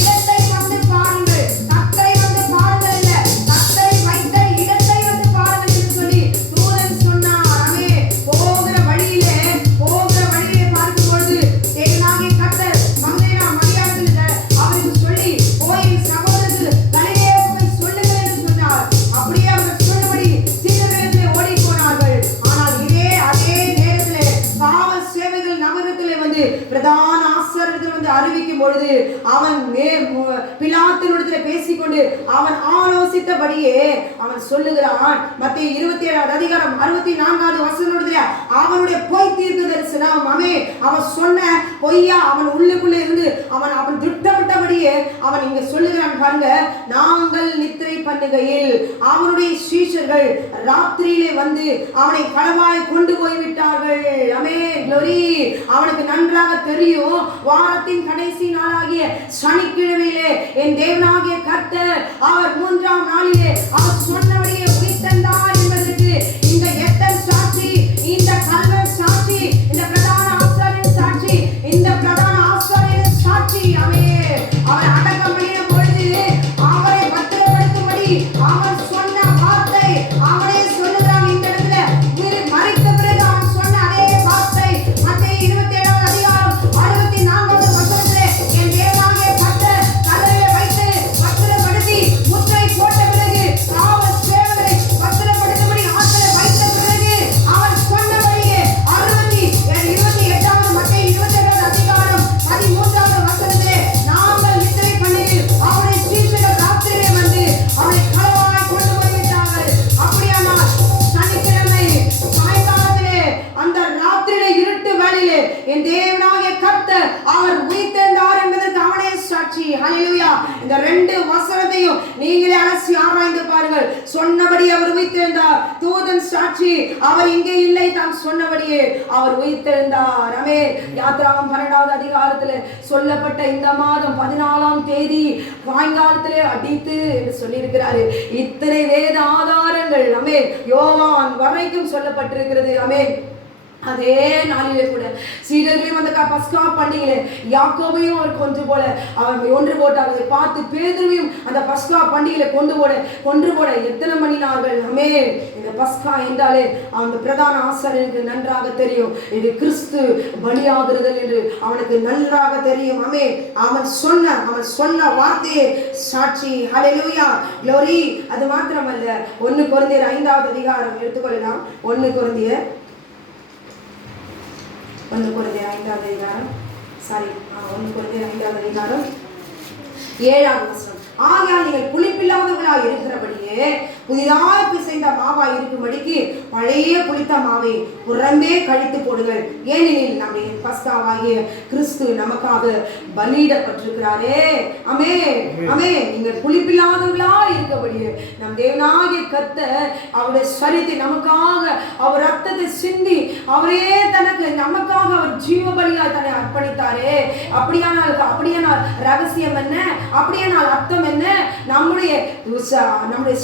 இடத்தை வந்து பாருங்கள், கர்த்தரை வந்து பாருங்கள் இல்ல, கர்த்தரை வைத்த இடத்தை வந்து பாருங்கள் என்று சொல்லி தூதன் சொன்னார். போகிற வழியிலே பார்க்கும் பொழுது தேவனாகிய கர்த்தர் மரியாதையில் அவருக்கு சொல்லி போய் சகோதரருக்கு கலிலேயாவுக்கு சொல்லுங்கள் என்று சொன்னார். அப்படியே அவர் சொன்னபடி சீடர்களிடத்திலே ஓடி போனார்கள். ஆனால் அதே நேரத்திலே காவல் சேவைகள் நகரத்திலே வந்து பிரதான ஆசாரியர்கள் வந்து அறிவிக்கும் பொழுது அவன் பிலாத்தினிடத்திலே பேசிக்கொண்டு அவன் ஆலோசித்தபடியே அவன் சொல்லுகிறான். மத்தேயு 27வது அதிகாரம் 64வது வசனத்திலே அவனுடைய பொய் தீர்க்குதல் அவன் சொன்ன பொய்யா அவன் உள்ளுக்குள்ளே இருந்து அவன் திட்டமிட்டபடியே அவன் இங்க சொல்லுகிறான் பாருங்க. நாங்கள் நித்திரை பண்ணுகையில் அவனுடைய சீஷர்கள் ராத்திரியிலே வந்து அவனை களவாய் கொண்டு போய்விட்டார்கள். ஆமென், க்ளோரி. அவனுக்கு நன்றாக தெரியும், வாரத்தின் கடைசி நாளாகிய சனிக்கிழமையிலே என் தேவனாகிய கர்த்தர் அவர் 3ஆம் நாளிலே அவர் சொன்னபடியே உயிர்த்தெழுந்தார் என்பதற்கு இந்த எத்தன் சாட்சி, இந்த கல்வன் சாட்சி, இந்த பிரதான ஆசாரியன் சாட்சி, இந்த பிரதான ஆசாரியன் சாட்சி. அவர் அடக்கம் பண்ணின பொழுது அவரை பத்திரப்படுத்தும்படி அவர் சொன்ன வார்த்தை அவனே சொல்லுகிறான். இந்த இடத்துல மறித்த பிறகு அவன் சொன்ன அதே வார்த்தை மத்தேயு 27ஆம் அதிகாரம் 64வது வசனத்திலே என் தேவனாகிய கர்த்தர் கல்லறையிலே வைத்து பத்திரப்படுத்தி முத்திரை போட்ட பிறகு காவல் சேவகரை பத்திரப்படுத்தும்படி ஆட்களை வைத்த பிறகு அவன் சொன்னபடியே 28வது மத்தேயு 27வது அதிகாரம் 13வது வசனத்திலே நாங்கள் நித்திரை பண்ணுகையில் அவனை சீஷர்கள் ராத்திரியிலே வந்து அவனை களவாய் கொண்டு போய்விட்டார்கள். அப்படியானால் சனிக்கிழமை சாயங்காலத்திலே அந்த ராத்திரியிலே இருட்டு வேளையிலே என் தேவனாகிய கர்த்தர் அவர் உயிர்த்தெழுந்தார் என்பதற்கு அவனே சாட்சி. ஹல்லேலூயா. இந்த 2 வசனத்தையும் நீங்களே அலசி ஆராய்ந்து பாருங்கள். சொன்னபடி அவர் உயிர்த்தெழுந்தார். தூதன் சாட்சி, அவர் இங்கே இல்லை, தாம் சொன்னபடியே அவர் உயிர்த்தெழுந்தார். ஆமென். யாத்திராகமம் 12வது அதிகாரத்திலே சொல்லப்பட்ட இந்த மாதம் 14ஆம் தேதி சாயங்காலத்திலே அடித்து என்று சொல்லியிருக்கிறாரு. இத்தனை வேத ஆதாரங்கள் ஆமென் யோவான் வரைக்கும் சொல்லப்பட்டிருக்கிறது. ஆமென். அதே நாளிலே கூட சீடர்களையும் அந்த பஸ்கா பண்டிகையிலே யாக்கோபையும் அவர் ஒன்று போட்டார். அதை பார்த்து பேதுருவையும் அந்த பஸ்கா பண்டிகையில கொன்று போட எத்தனை மணினார்கள். ஆமென். இந்த பஸ்கா என்றாலே அந்த பிரதான ஆசாரியனுக்கு நன்றாக தெரியும், இது கிறிஸ்து பலியாகிறதல் என்று அவனுக்கு நன்றாக தெரியும். ஆமென். அவன் சொன்ன வார்த்தையே சாட்சி. ஹல்லேலூயா, க்ளோரி. அது மாத்திரமல்ல, 1 கொரிந்தியர் 5வது அதிகாரம் எடுத்துக்கொள்ளலாம். 1 கொரிந்தியர் 5வது அதிகாரம் 7வது வசனம். ஆகையால் நீங்கள் புளிப்பில்லாதவர்களாய் இருக்கிறபடியே புதிதாய் பிசைந்த மாவாய் இருக்கும்படிக்கு பழைய புளித்த மாவை புறம்பே கழித்து போடுங்கள். ஏனெனில் நம்முடைய பஸ்காவாகிய கிறிஸ்து நமக்காக பலியிடப்பட்டிருக்கிறாரே. ஆமென், ஆமென். நீங்கள் புளிப்பில்லாதவர்களாய் இருக்கபடியே நம் தேவனாகிய கர்த்தர் அவருடைய சரீரத்தை நமக்காக அவர் ரத்தத்தை சிந்தி அவரே நமக்காக அவர் ஜீவ பலியாய் தன்னை அர்ப்பணித்தாரே. அப்படியானால் ரகசியம் என்ன? அப்படியானால் அர்த்தம் என்ன? நம்முடைய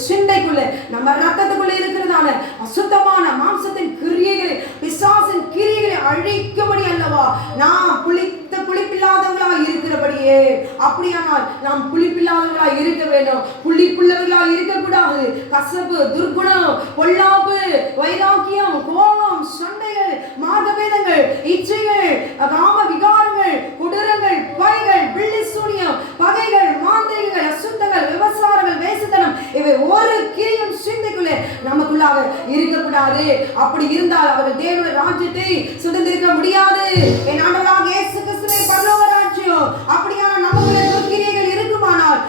சிந்தைக்குள்ள நம்ம ரத்தத்துக்குள்ள இருக்கிறதான அசுத்தமான மாம்சத்தின் கிரியைகளை பிசாசின் கிரியைகளை அழிக்கும்படி அல்லவா நாம் புளிப்பில்லாதவர்களாய் இருக்கிறபடியே. அப்படியானால் நாம் புளிப்பில்லாதவர்களாய் இருக்க வேண்டும், புளிப்புள்ளவர்களாய் இருக்கக்கூடாது. கசப்பு, துர்குணம், பொல்லாப்பு, வைராக்கியம், கோபம், சண்டைகள், மார்க்கபேதங்கள், இச்சைகள், காம விகாரங்கள், கொடூரங்கள், பகைகள், பில்லி சூனியம், பகைகள், மாந்திரிகங்கள், அசுத்தங்கள், விபசாரங்கள், வேசித்தனம், இவை ஒரு கிரியும் சிந்தைக்குள்ளே நமக்குள்ளாக இருக்கக்கூடாது. அப்படி இருந்தால் அவர்கள் தேவனுடைய ராஜ்யத்தை சுதந்திரிக்க முடியாது. என் ஆண்டவராக இயேசு கிறிஸ்துவின் பரலோக ராஜ்யம் அப்படியான நமக்குள்ளே துர்க்கிரியைகள் இருக்குமானால்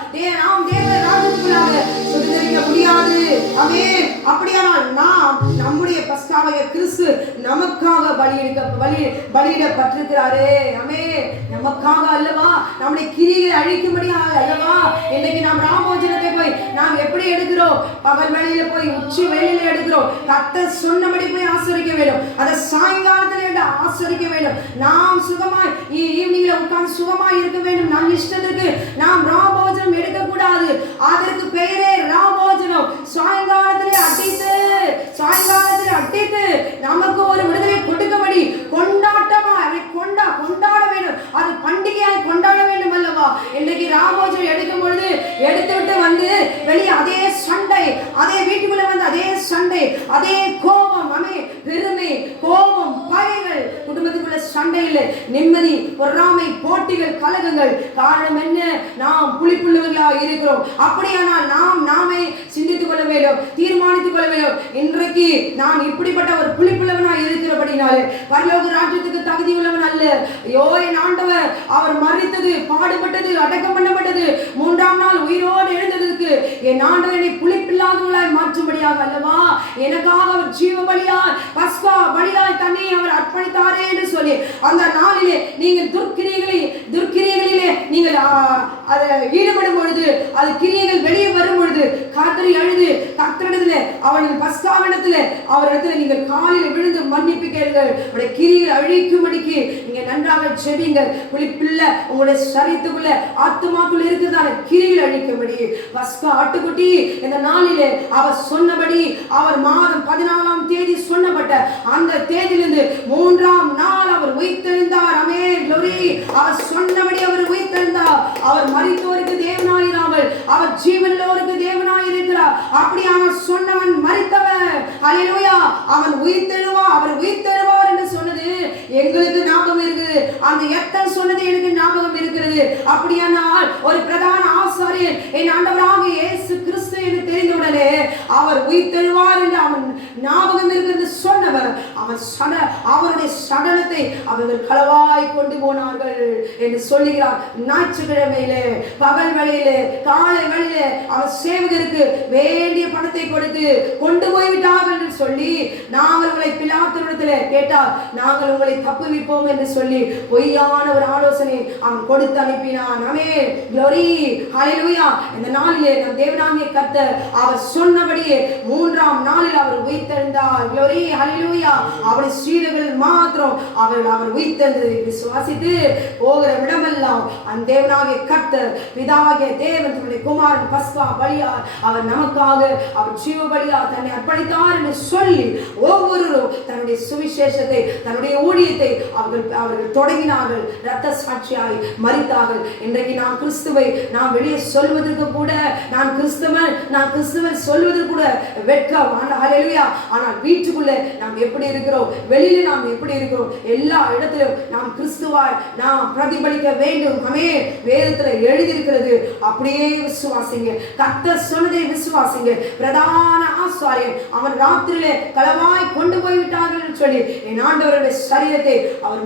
நாம் தேவனுடைய ராஜ்யத்துக்குள்ளாக சுதந்திரிக்க முடியாது. ஆமென். அப்படியானால் நாம் நம்முடைய பஸ்காவாகிய கிறிஸ்து நமக்காக பலியிடப்பட்டிருக்கிறாரே. ஆமென். நமக்காக அல்லவா, நம்முடைய கிரியைகளை அழிக்கும்படியாக அல்லவா. இன்னைக்கு நாம் ராமோஜனத்தை போய் நாம் எப்படி எடுக்கிறோம்? பகல் வேளையில போய் உச்சி வேளையில எடுக்கிறோம். கர்த்தர் சொன்னபடி போய் ஆசரிக்க வேண்டும். அதை சாயங்காலத்தில் ஆசரிக்க வேண்டும். நாம் சுகமாய் ஈவினிங்ல உட்கார்ந்து சுகமாய் இருக்க வேண்டும். நம் இஷ்டத்துக்கு நாம் ராமோஜனம் எடுக்க கூடாது. அதற்கு பெயரே ராமோஜனம். சாயங்காலத்திலே அடித்து நமக்கு ஒரு விடுதலை கொடுக்கபடி கொண்டாட்டமா அதை கொண்டாட வேண்டும். அது பண்டிகையாய் கொண்டாட வேண்டும் அல்லவா. இன்னைக்கு ராமோஜனம் எடுக்கும் பொழுது எடுத்து விட்டு வந்து வெளியே அதே சண்டை, அதே வீட்டுக்குள்ள வந்து அதே சண்டை, அதே கோபம், பெருமை, கோபம், பகைகள், குடும்பத்துக்குள்ள சண்டையில் நிம்மதி, பொறாமை, போட்டிகள், கலகங்கள். காரணம் என்ன? நாம் புளிப்புள்ளவர்களாக இருக்கிறோம். அப்படியானால் நாமே சிந்தித்துக் கொள்ள வேண்டும், தீர்மானித்துக் கொள்ள வேண்டும். இன்றைக்கு நான் இப்படிப்பட்ட ஒரு புளிப்புள்ளவனாக இருக்கிறபடினாலே பரலோக ராஜ்யத்துக்கு தகுதி உள்ளவன் அல்ல. ஐயோ, என் ஆண்டவர் அவர் மரித்தது, பாடுபட்டது, அடக்கம் பண்ணப்பட்டது, 3ஆம் நாள் உயிரோடு எழுந்ததற்கு என் ஆண்டவர் என்னை புளிப்பில்லாதவர்களாய் மாற்றும்படியாக அல்லவா எனக்காக அவர் ஜீவ பலியாய் பஸ்கா பலியாய் தன்னை அவர் அர்ப்பணித்தாரே என்று சொல்லி அந்த நாளிலே நீங்கள் துர்க்கிரியைகளிலே நீங்கள் அதை ஈடுபடும் பொழுது அது கிரியைகள் வெளியே வரும் பொழுது கர்த்தரை அழுது கர்த்தரிடத்துல அவர்கள் பஸ்காவிடத்துல அவரிடத்துல நீங்கள் காலில் விழுந்து மன்னிப்பு கேளுங்கள். உங்களுடைய கிரியைகள் அழிக்கும்படிக்கு நீங்க நன்றாக ஜெபிங்க. புளிப்பில்ல உங்களுடைய சரீரத்துக்குள்ள ஆத்துமாக்குள்ள இருக்கிறதான கிரியைகள் அழிக்கும்படி பஸ்கா ஆட்டுக்குட்டி இந்த நாளிலே அவர் சொன்னபடி அவர் மாதம் 14ஆம் தேதி சொன்னப்பட்ட அந்த தேதியிலிருந்து 3ஆம் நாள் அவர் உயிர்த்தெழுந்தார். ஆமென், glory. அவர் சொன்னபடி அவர் உயிர்த்தெழுந்தார். அவர் மரித்தோருக்கு தேவனாயிராமல் அவர் ஜீவனுள்ளோருக்கு தேவனாயிருக்கிறார். அப்படியான சொன்னவன் மரித்தவன். அல்லேலூயா. அவன் உயிர்த்தெழுவார், அவர் உயிர்த்தெழுவார் என்று சொன்னது எங்களுக்கு ஞாபகம் இருக்குது. அந்த எத்தனை சொன்னது எனக்கு ஞாபகம் இருக்கிறது. அப்படியானால் ஒரு பிரதான ஆசாரியர் என் ஆண்டவராக இயேசு கிறிஸ்து என்று தெரிந்தவுடனே அவர் உயிர்த்தெழுவார் என்று அவன் ஞாபகம் இருக்கிறது சொன்னவர் அவருடைய சடலத்தை அவர்கள் களவாய் கொண்டு போனார்கள் என்று சொல்லுகிறார். ஞாயிற்றுக்கிழமையிலே பகல் வேளையிலே காலை வேளையிலே அவர் சேவகருக்கு வேண்டிய பணத்தை கொடுத்து கொண்டு போய்விட்டார்கள் என்று சொல்லி நாங்கள் பிலாத்துவிடத்திலே கேட்டால் நாங்கள் உங்களை தப்புவிப்போம் என்று சொல்லி பொய்யான ஒரு ஆலோசனை அவன் கொடுத்து அனுப்பினான். ஆமென், glory, hallelujah. இந்த நாளிலே நம் தேவனாகிய கர்த்தர் அவர் சொன்னபடியே 3ஆம் நாளில் அவர் உயிர்த்தெழுந்தார். glory, hallelujah. அவருடைய சீடர்கள் மாத்திரம் அவர் உயிர்த்தெழுந்ததை விசுவாசித்து போகிற இடமெல்லாம் அந்த தேவனாகிய கர்த்தர் பிதாவாகிய தேவன் தன்னுடைய குமாரன் பஸ்கா பலியார் அவர் நமக்காக அவர் ஜீவ பலியார் தன்னை அர்ப்பணித்தார் என்று சொல்லி ஒவ்வொருவரும் தன்னுடைய சுவிசேஷத்தை தன்னுடைய ஊழியத்தை அவர்கள் தொடங்கினார்கள். இரத்த சாட்சியாய் மரித்தார்கள். இன்றைக்கு நாம் கிறிஸ்துவை நாம் வெளியே சொல்வதற்கு கூட நான் கிறிஸ்துவன் சொல்வதற்கு கூட வெட்கம். ஹல்லேலூயா. ஆனால் வீட்டுக்குள்ளே நாம் எப்படி இருக்கிறோம், வெளியில நாம் எப்படி இருக்கிறோம், எல்லா இடத்திலும் நாம் கிறிஸ்துவாய் நாம் பிரதிபலிக்க வேண்டும். ஆமென். வேதத்துல எழுதியிருக்கிறது அப்படியே விசுவாசிங்க. கர்த்தர் சொன்னதை விசுவாசிங்க. பிரதான ஆசாரியன் அவன் ராத்திரியிலே களவாய் கொண்டு போய்விட்டார்கள் என்று சொல்லி என் ஆண்டவருடைய சரீரத்தை அவர்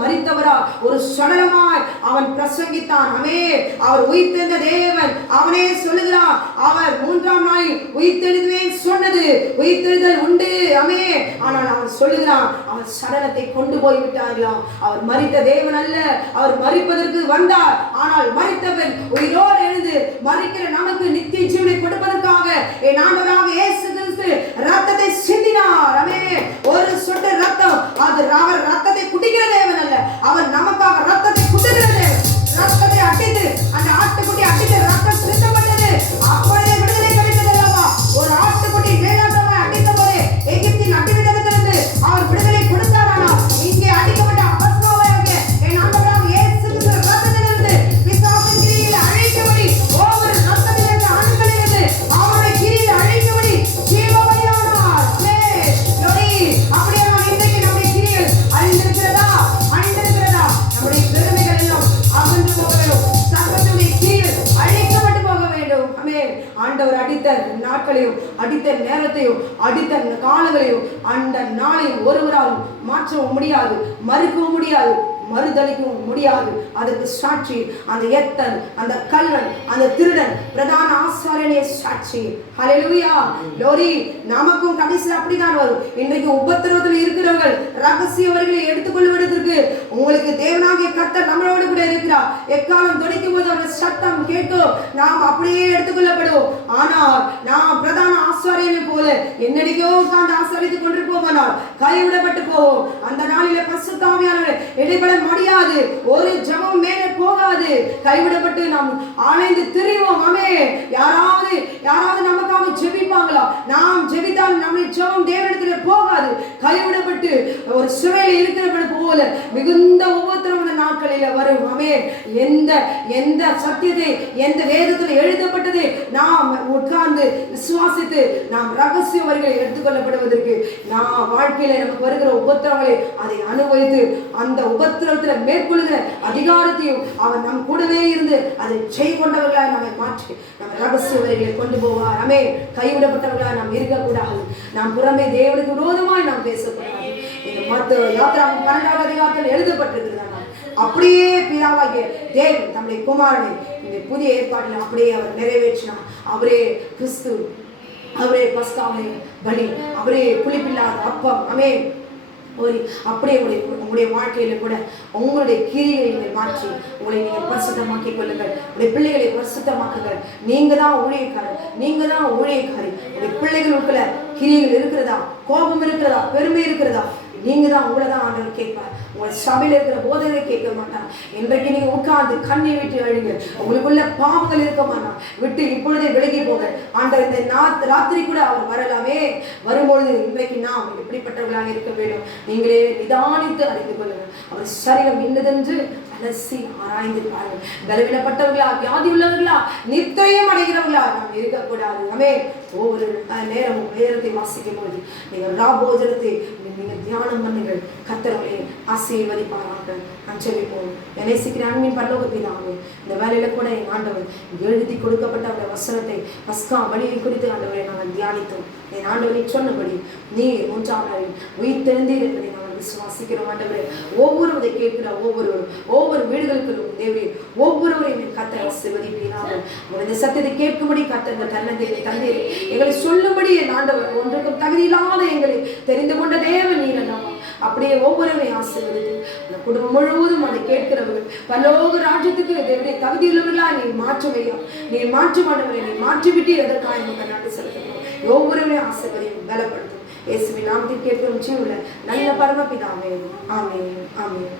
மரித்தவரா ஒரு சடலமாய் அவன் பிரசங்கித்தான். ஆமென். அவர் உயிர்த்தெழுந்த தேவன் அவனே சொல்லுகிறார். அவர் 3ஆம் நாளில் உயிர்த்தெழுதுவேன் சொன்னது உயிர்த்தெழுதல் உண்டு. ஆமென். ஆனால் அவன் சொல்லுகிறான் அவன் சடலத்தை கொண்டு போய்விட்டார்களாம். அவர் மரித்த தேவன் அல்ல, அவர் மரிப்பதற்கு வந்தார். ஆனால் மரித்தவன் உயிரோடு எழுந்து மரிக்கிற நமக்கு நித்திய ஜீவனை கொடுப்பதற்காக என் ஆண்டவராக இயேசு கிறிஸ்து ரத்தத்தை சிந்தினார். ஆமென். ஒரு சொட்டு ரத்தம் அது அவர் ரத்தத்தை குடிக்கிற தேவன் அல்ல, அவர் நமக்காக ரத்தத்தை குடிக்கிற தேவன். ரத்தத்தை அடித்து அந்த ஆட்டுக்குட்டி அடித்து ரத்தம் சிந்தப்பட்டது. அப்பொழுதே விடுதலை கிடைத்தது அல்லவா. ஒரு ஆட்டுக்குட்டி வேளாட்டமாய் அடித்த போதே எகிப்தின் அடிமைத்தனத்திலிருந்து அவர் விடுதலை கொடுத்தார். ஆனால் இங்கே அடிக்கப்பட்ட பஸ்காவாகிய என் ஆண்டவராக இயேசு கிறிஸ்து ரத்தத்திலிருந்து பிசாசின் கிரியையில் அழிக்கும்படி ஒவ்வொரு ரத்தத்திலிருந்து அணுக்களிலிருந்து அவருடைய கிரியையில் அழிக்கும்படி ஜீவபலியானார். அப்படியே இன்றைக்கு நம்முடைய கிரியைகள் அழிந்திருக்கிறதா? நம்முடைய பெருமைகள் எல்லாம் அகன்று போக வேண்டும். சர்வத்துடைய கிரியைகள் அழிக்கப்பட்டு போக வேண்டும். ஆமென். ஆண்டவர் அடித்த நாட்களையும் அடித்த நேரத்தையும் அடித்த காலங்களையும் அந்த நாளையும் ஒருவராலும் மாற்றவும் முடியாது, மறுக்கவும் முடியாது, மறுதளிக்கவும் முடியாது. அதற்கு சாட்சி அந்த எத்தன், அந்த கல்வன், அந்த திருடன், பிரதான ஆசாரியனே சாட்சி. ஹல்லேலூயா. glory. நமக்கும் கடைசியில் அப்படிதான் வரும். இன்றைக்கு உபத்திரவத்தில் இருக்கிறவர்கள் ரகசியவர்களை எடுத்துக்கொள்வதற்கு உங்களுக்கு தேவனாகிய கர்த்தர் நம்மளோடு கூட இருக்கிறார். எக்காலம் துணிக்கும் போது அவருடைய சத்தம் கேட்கும், நாம் அப்படியே எடுத்துக்கொள்ளப்படுவோம். ஆனால் நாம் பிரதான ஆசாரியனை போல என்னடிக்கோ உட்கார்ந்து ஆசாரித்துக் கொண்டிருப்போமானால் கைவிடப்பட்டு போவோம். அந்த நாளிலே பரிசுத்த ஆவியானவர் இடைப்பட முடியாது. ஒரு ஜெபம் மேலே போகாது. கைவிடப்பட்டு நாம் ஆணைந்து திரிவோம். ஆமென். யாராவது நமக்காக ஜெபிப்பாங்களா? நாம் ஜெபித்தால் நம்முடைய ஜெபம் தேவனிடத்தில் போகாது. கைவிடப்பட்டு ஒரு சிறையில் இருக்கிறது போல மிகுந்த உபத்திரவ நாட்களில் வரும். ஆமென். எந்த சத்தியத்தை எந்த வேதத்தில் எழுதப்பட்டதை நாம் உட்கார்ந்து விசுவாசித்து நாம் ரகசிய வரிகளை எடுத்துக்கொள்ளப்படுவதற்கு நாம் வாழ்க்கையில நமக்கு வருகிற உபத்திரவங்களை அதை அனுபவித்து அந்த உபத்திரவத்தில் மேற்கொள்கிற அதிகாரத்தையும் அவர் நம் கூடவே இருந்து அதை செய்து கொண்டவர்களாக நம்மை மாற்றி நம்ம ரகசிய வரிகளை கொண்டு போவார். ஆமென். கைவிடப்பட்டவர்களாக நாம் இருக்கக்கூடாது. நாம் புறமே தேவனுக்கு விரோதமாய் நாம் பேசக்கூடாது. இந்த மத்த யாத்திராவின் 12வது அதிகாரத்தில் எழுதப்பட்டிருக்கிறார். அப்படியே பிதாவாகிய தேவன் தம்முடைய குமாரனை இந்த புதிய ஏற்பாட்டில் அப்படியே அவர் நிறைவேற்றினார். அவரே கிறிஸ்து, அவரே பஸ்காவை பலி, அவரே புளிப்பில்லாத அப்பம். ஆமென். அப்படியே உங்களுடைய வாழ்க்கையில கூட உங்களுடைய கிரிகளை நீங்கள் மாற்றி உங்களை நீங்கள் பரிசுத்தமாக்கிக் கொள்ளுங்கள். உங்களுடைய பிள்ளைகளை பரிசுத்தமாக்குங்கள். நீங்க தான் ஊழியக்காரர், நீங்க தான் ஊழியக்காரி. உங்களுடைய பிள்ளைகளுக்குள்ள கிரிகள் இருக்கிறதா, கோபம் இருக்கிறதா, பெருமை இருக்கிறதா, நீங்க தான் உங்களை தான் ஆண்டவர் கேட்பார். உங்கள் சபையில் இருக்கிற போதனை கேட்க மாட்டான். இன்றைக்கு நீங்க உட்கார்ந்து கண்ணை விட்டு அழுங்க. உங்களுக்குள்ள பாவங்கள் இருக்க மாட்டான், விட்டு இப்பொழுதே விலகி போக ஆண்டவர் இந்த ராத்திரி கூட அவர் வரலாமே. வரும்பொழுது இன்றைக்கு நாம் எப்படிப்பட்டவர்களாக இருக்க வேண்டும் நீங்களே நிதானித்து அறிந்து கொள்ளுங்கள். அவர் சரீரம் இன்னதென்று அலசி ஆராய்ந்து பாருங்கள். பலவீனப்பட்டவர்களா, வியாதி உள்ளவர்களா, நித்தியம் அடைகிறவர்களா நாம் இருக்கக்கூடாது. ஆமே. ஒவ்வொரு நேரமும் நேரத்தை வாசிக்கும் போது நீங்கள் ராபோஜனத்தை நீங்கள் தியானம் பண்ணுங்கள். கர்த்தரை ஆசீர்வதிப்பாராக. நான் செபிப்போம். என்னை சீக்கிரம் அன்பின் பரலோக பிதாவே, இந்த வேலையில கூட என் ஆண்டவர் எழுதி கொடுக்கப்பட்ட அந்த வசனத்தை பஸ்கா வழியை குறித்து ஆண்டவரை நாங்கள் தியானித்தோம். என் ஆண்டவரை சொன்னபடி நீர் 3ஆம் நாளில் உயிர் தெரிந்தீர் என்பதை நாங்கள் விசுவாசிக்கிறோம். ஆண்டவரே, ஒவ்வொருவரை கேட்கிற ஒவ்வொரு வீடுகளுக்கும் தேவரே ஒவ்வொருவரையும் கர்த்தர் ஆசீர்வதிப்பீராக. இந்த சத்தியத்தை கேட்கும்படி கர்த்தர் தன்னதை தந்தீர். எங்களை சொல்லும்படி என் ஆண்டவர் ஒன்றுக்கும் தகுதி இல்லாத எங்களை தெரிந்து கொண்ட தேவன் நீர் அல்லவா. அப்படியே ஒவ்வொருவரையும் ஆசீர்வதித்து அந்த குடும்பம் முழுவதும் அதை கேட்கிறவர்கள் பரலோக ராஜ்யத்துக்கு தேவனை தகுதியுள்ளவர்களா நீ மாற்றுமையா, நீ மாற்று மாட்டவரை நீ மாற்றிவிட்டு எதற்காக நமக்கு நன்றி செலுத்தணும். ஒவ்வொருவரையும் ஆசீர்வதியும் பலப்படுத்தும். இயேசுவின் நாமத்தில் கேட்கும் ஜீவனுள்ள நல்ல பரமபிதாவே. ஆமென். ஆமென்.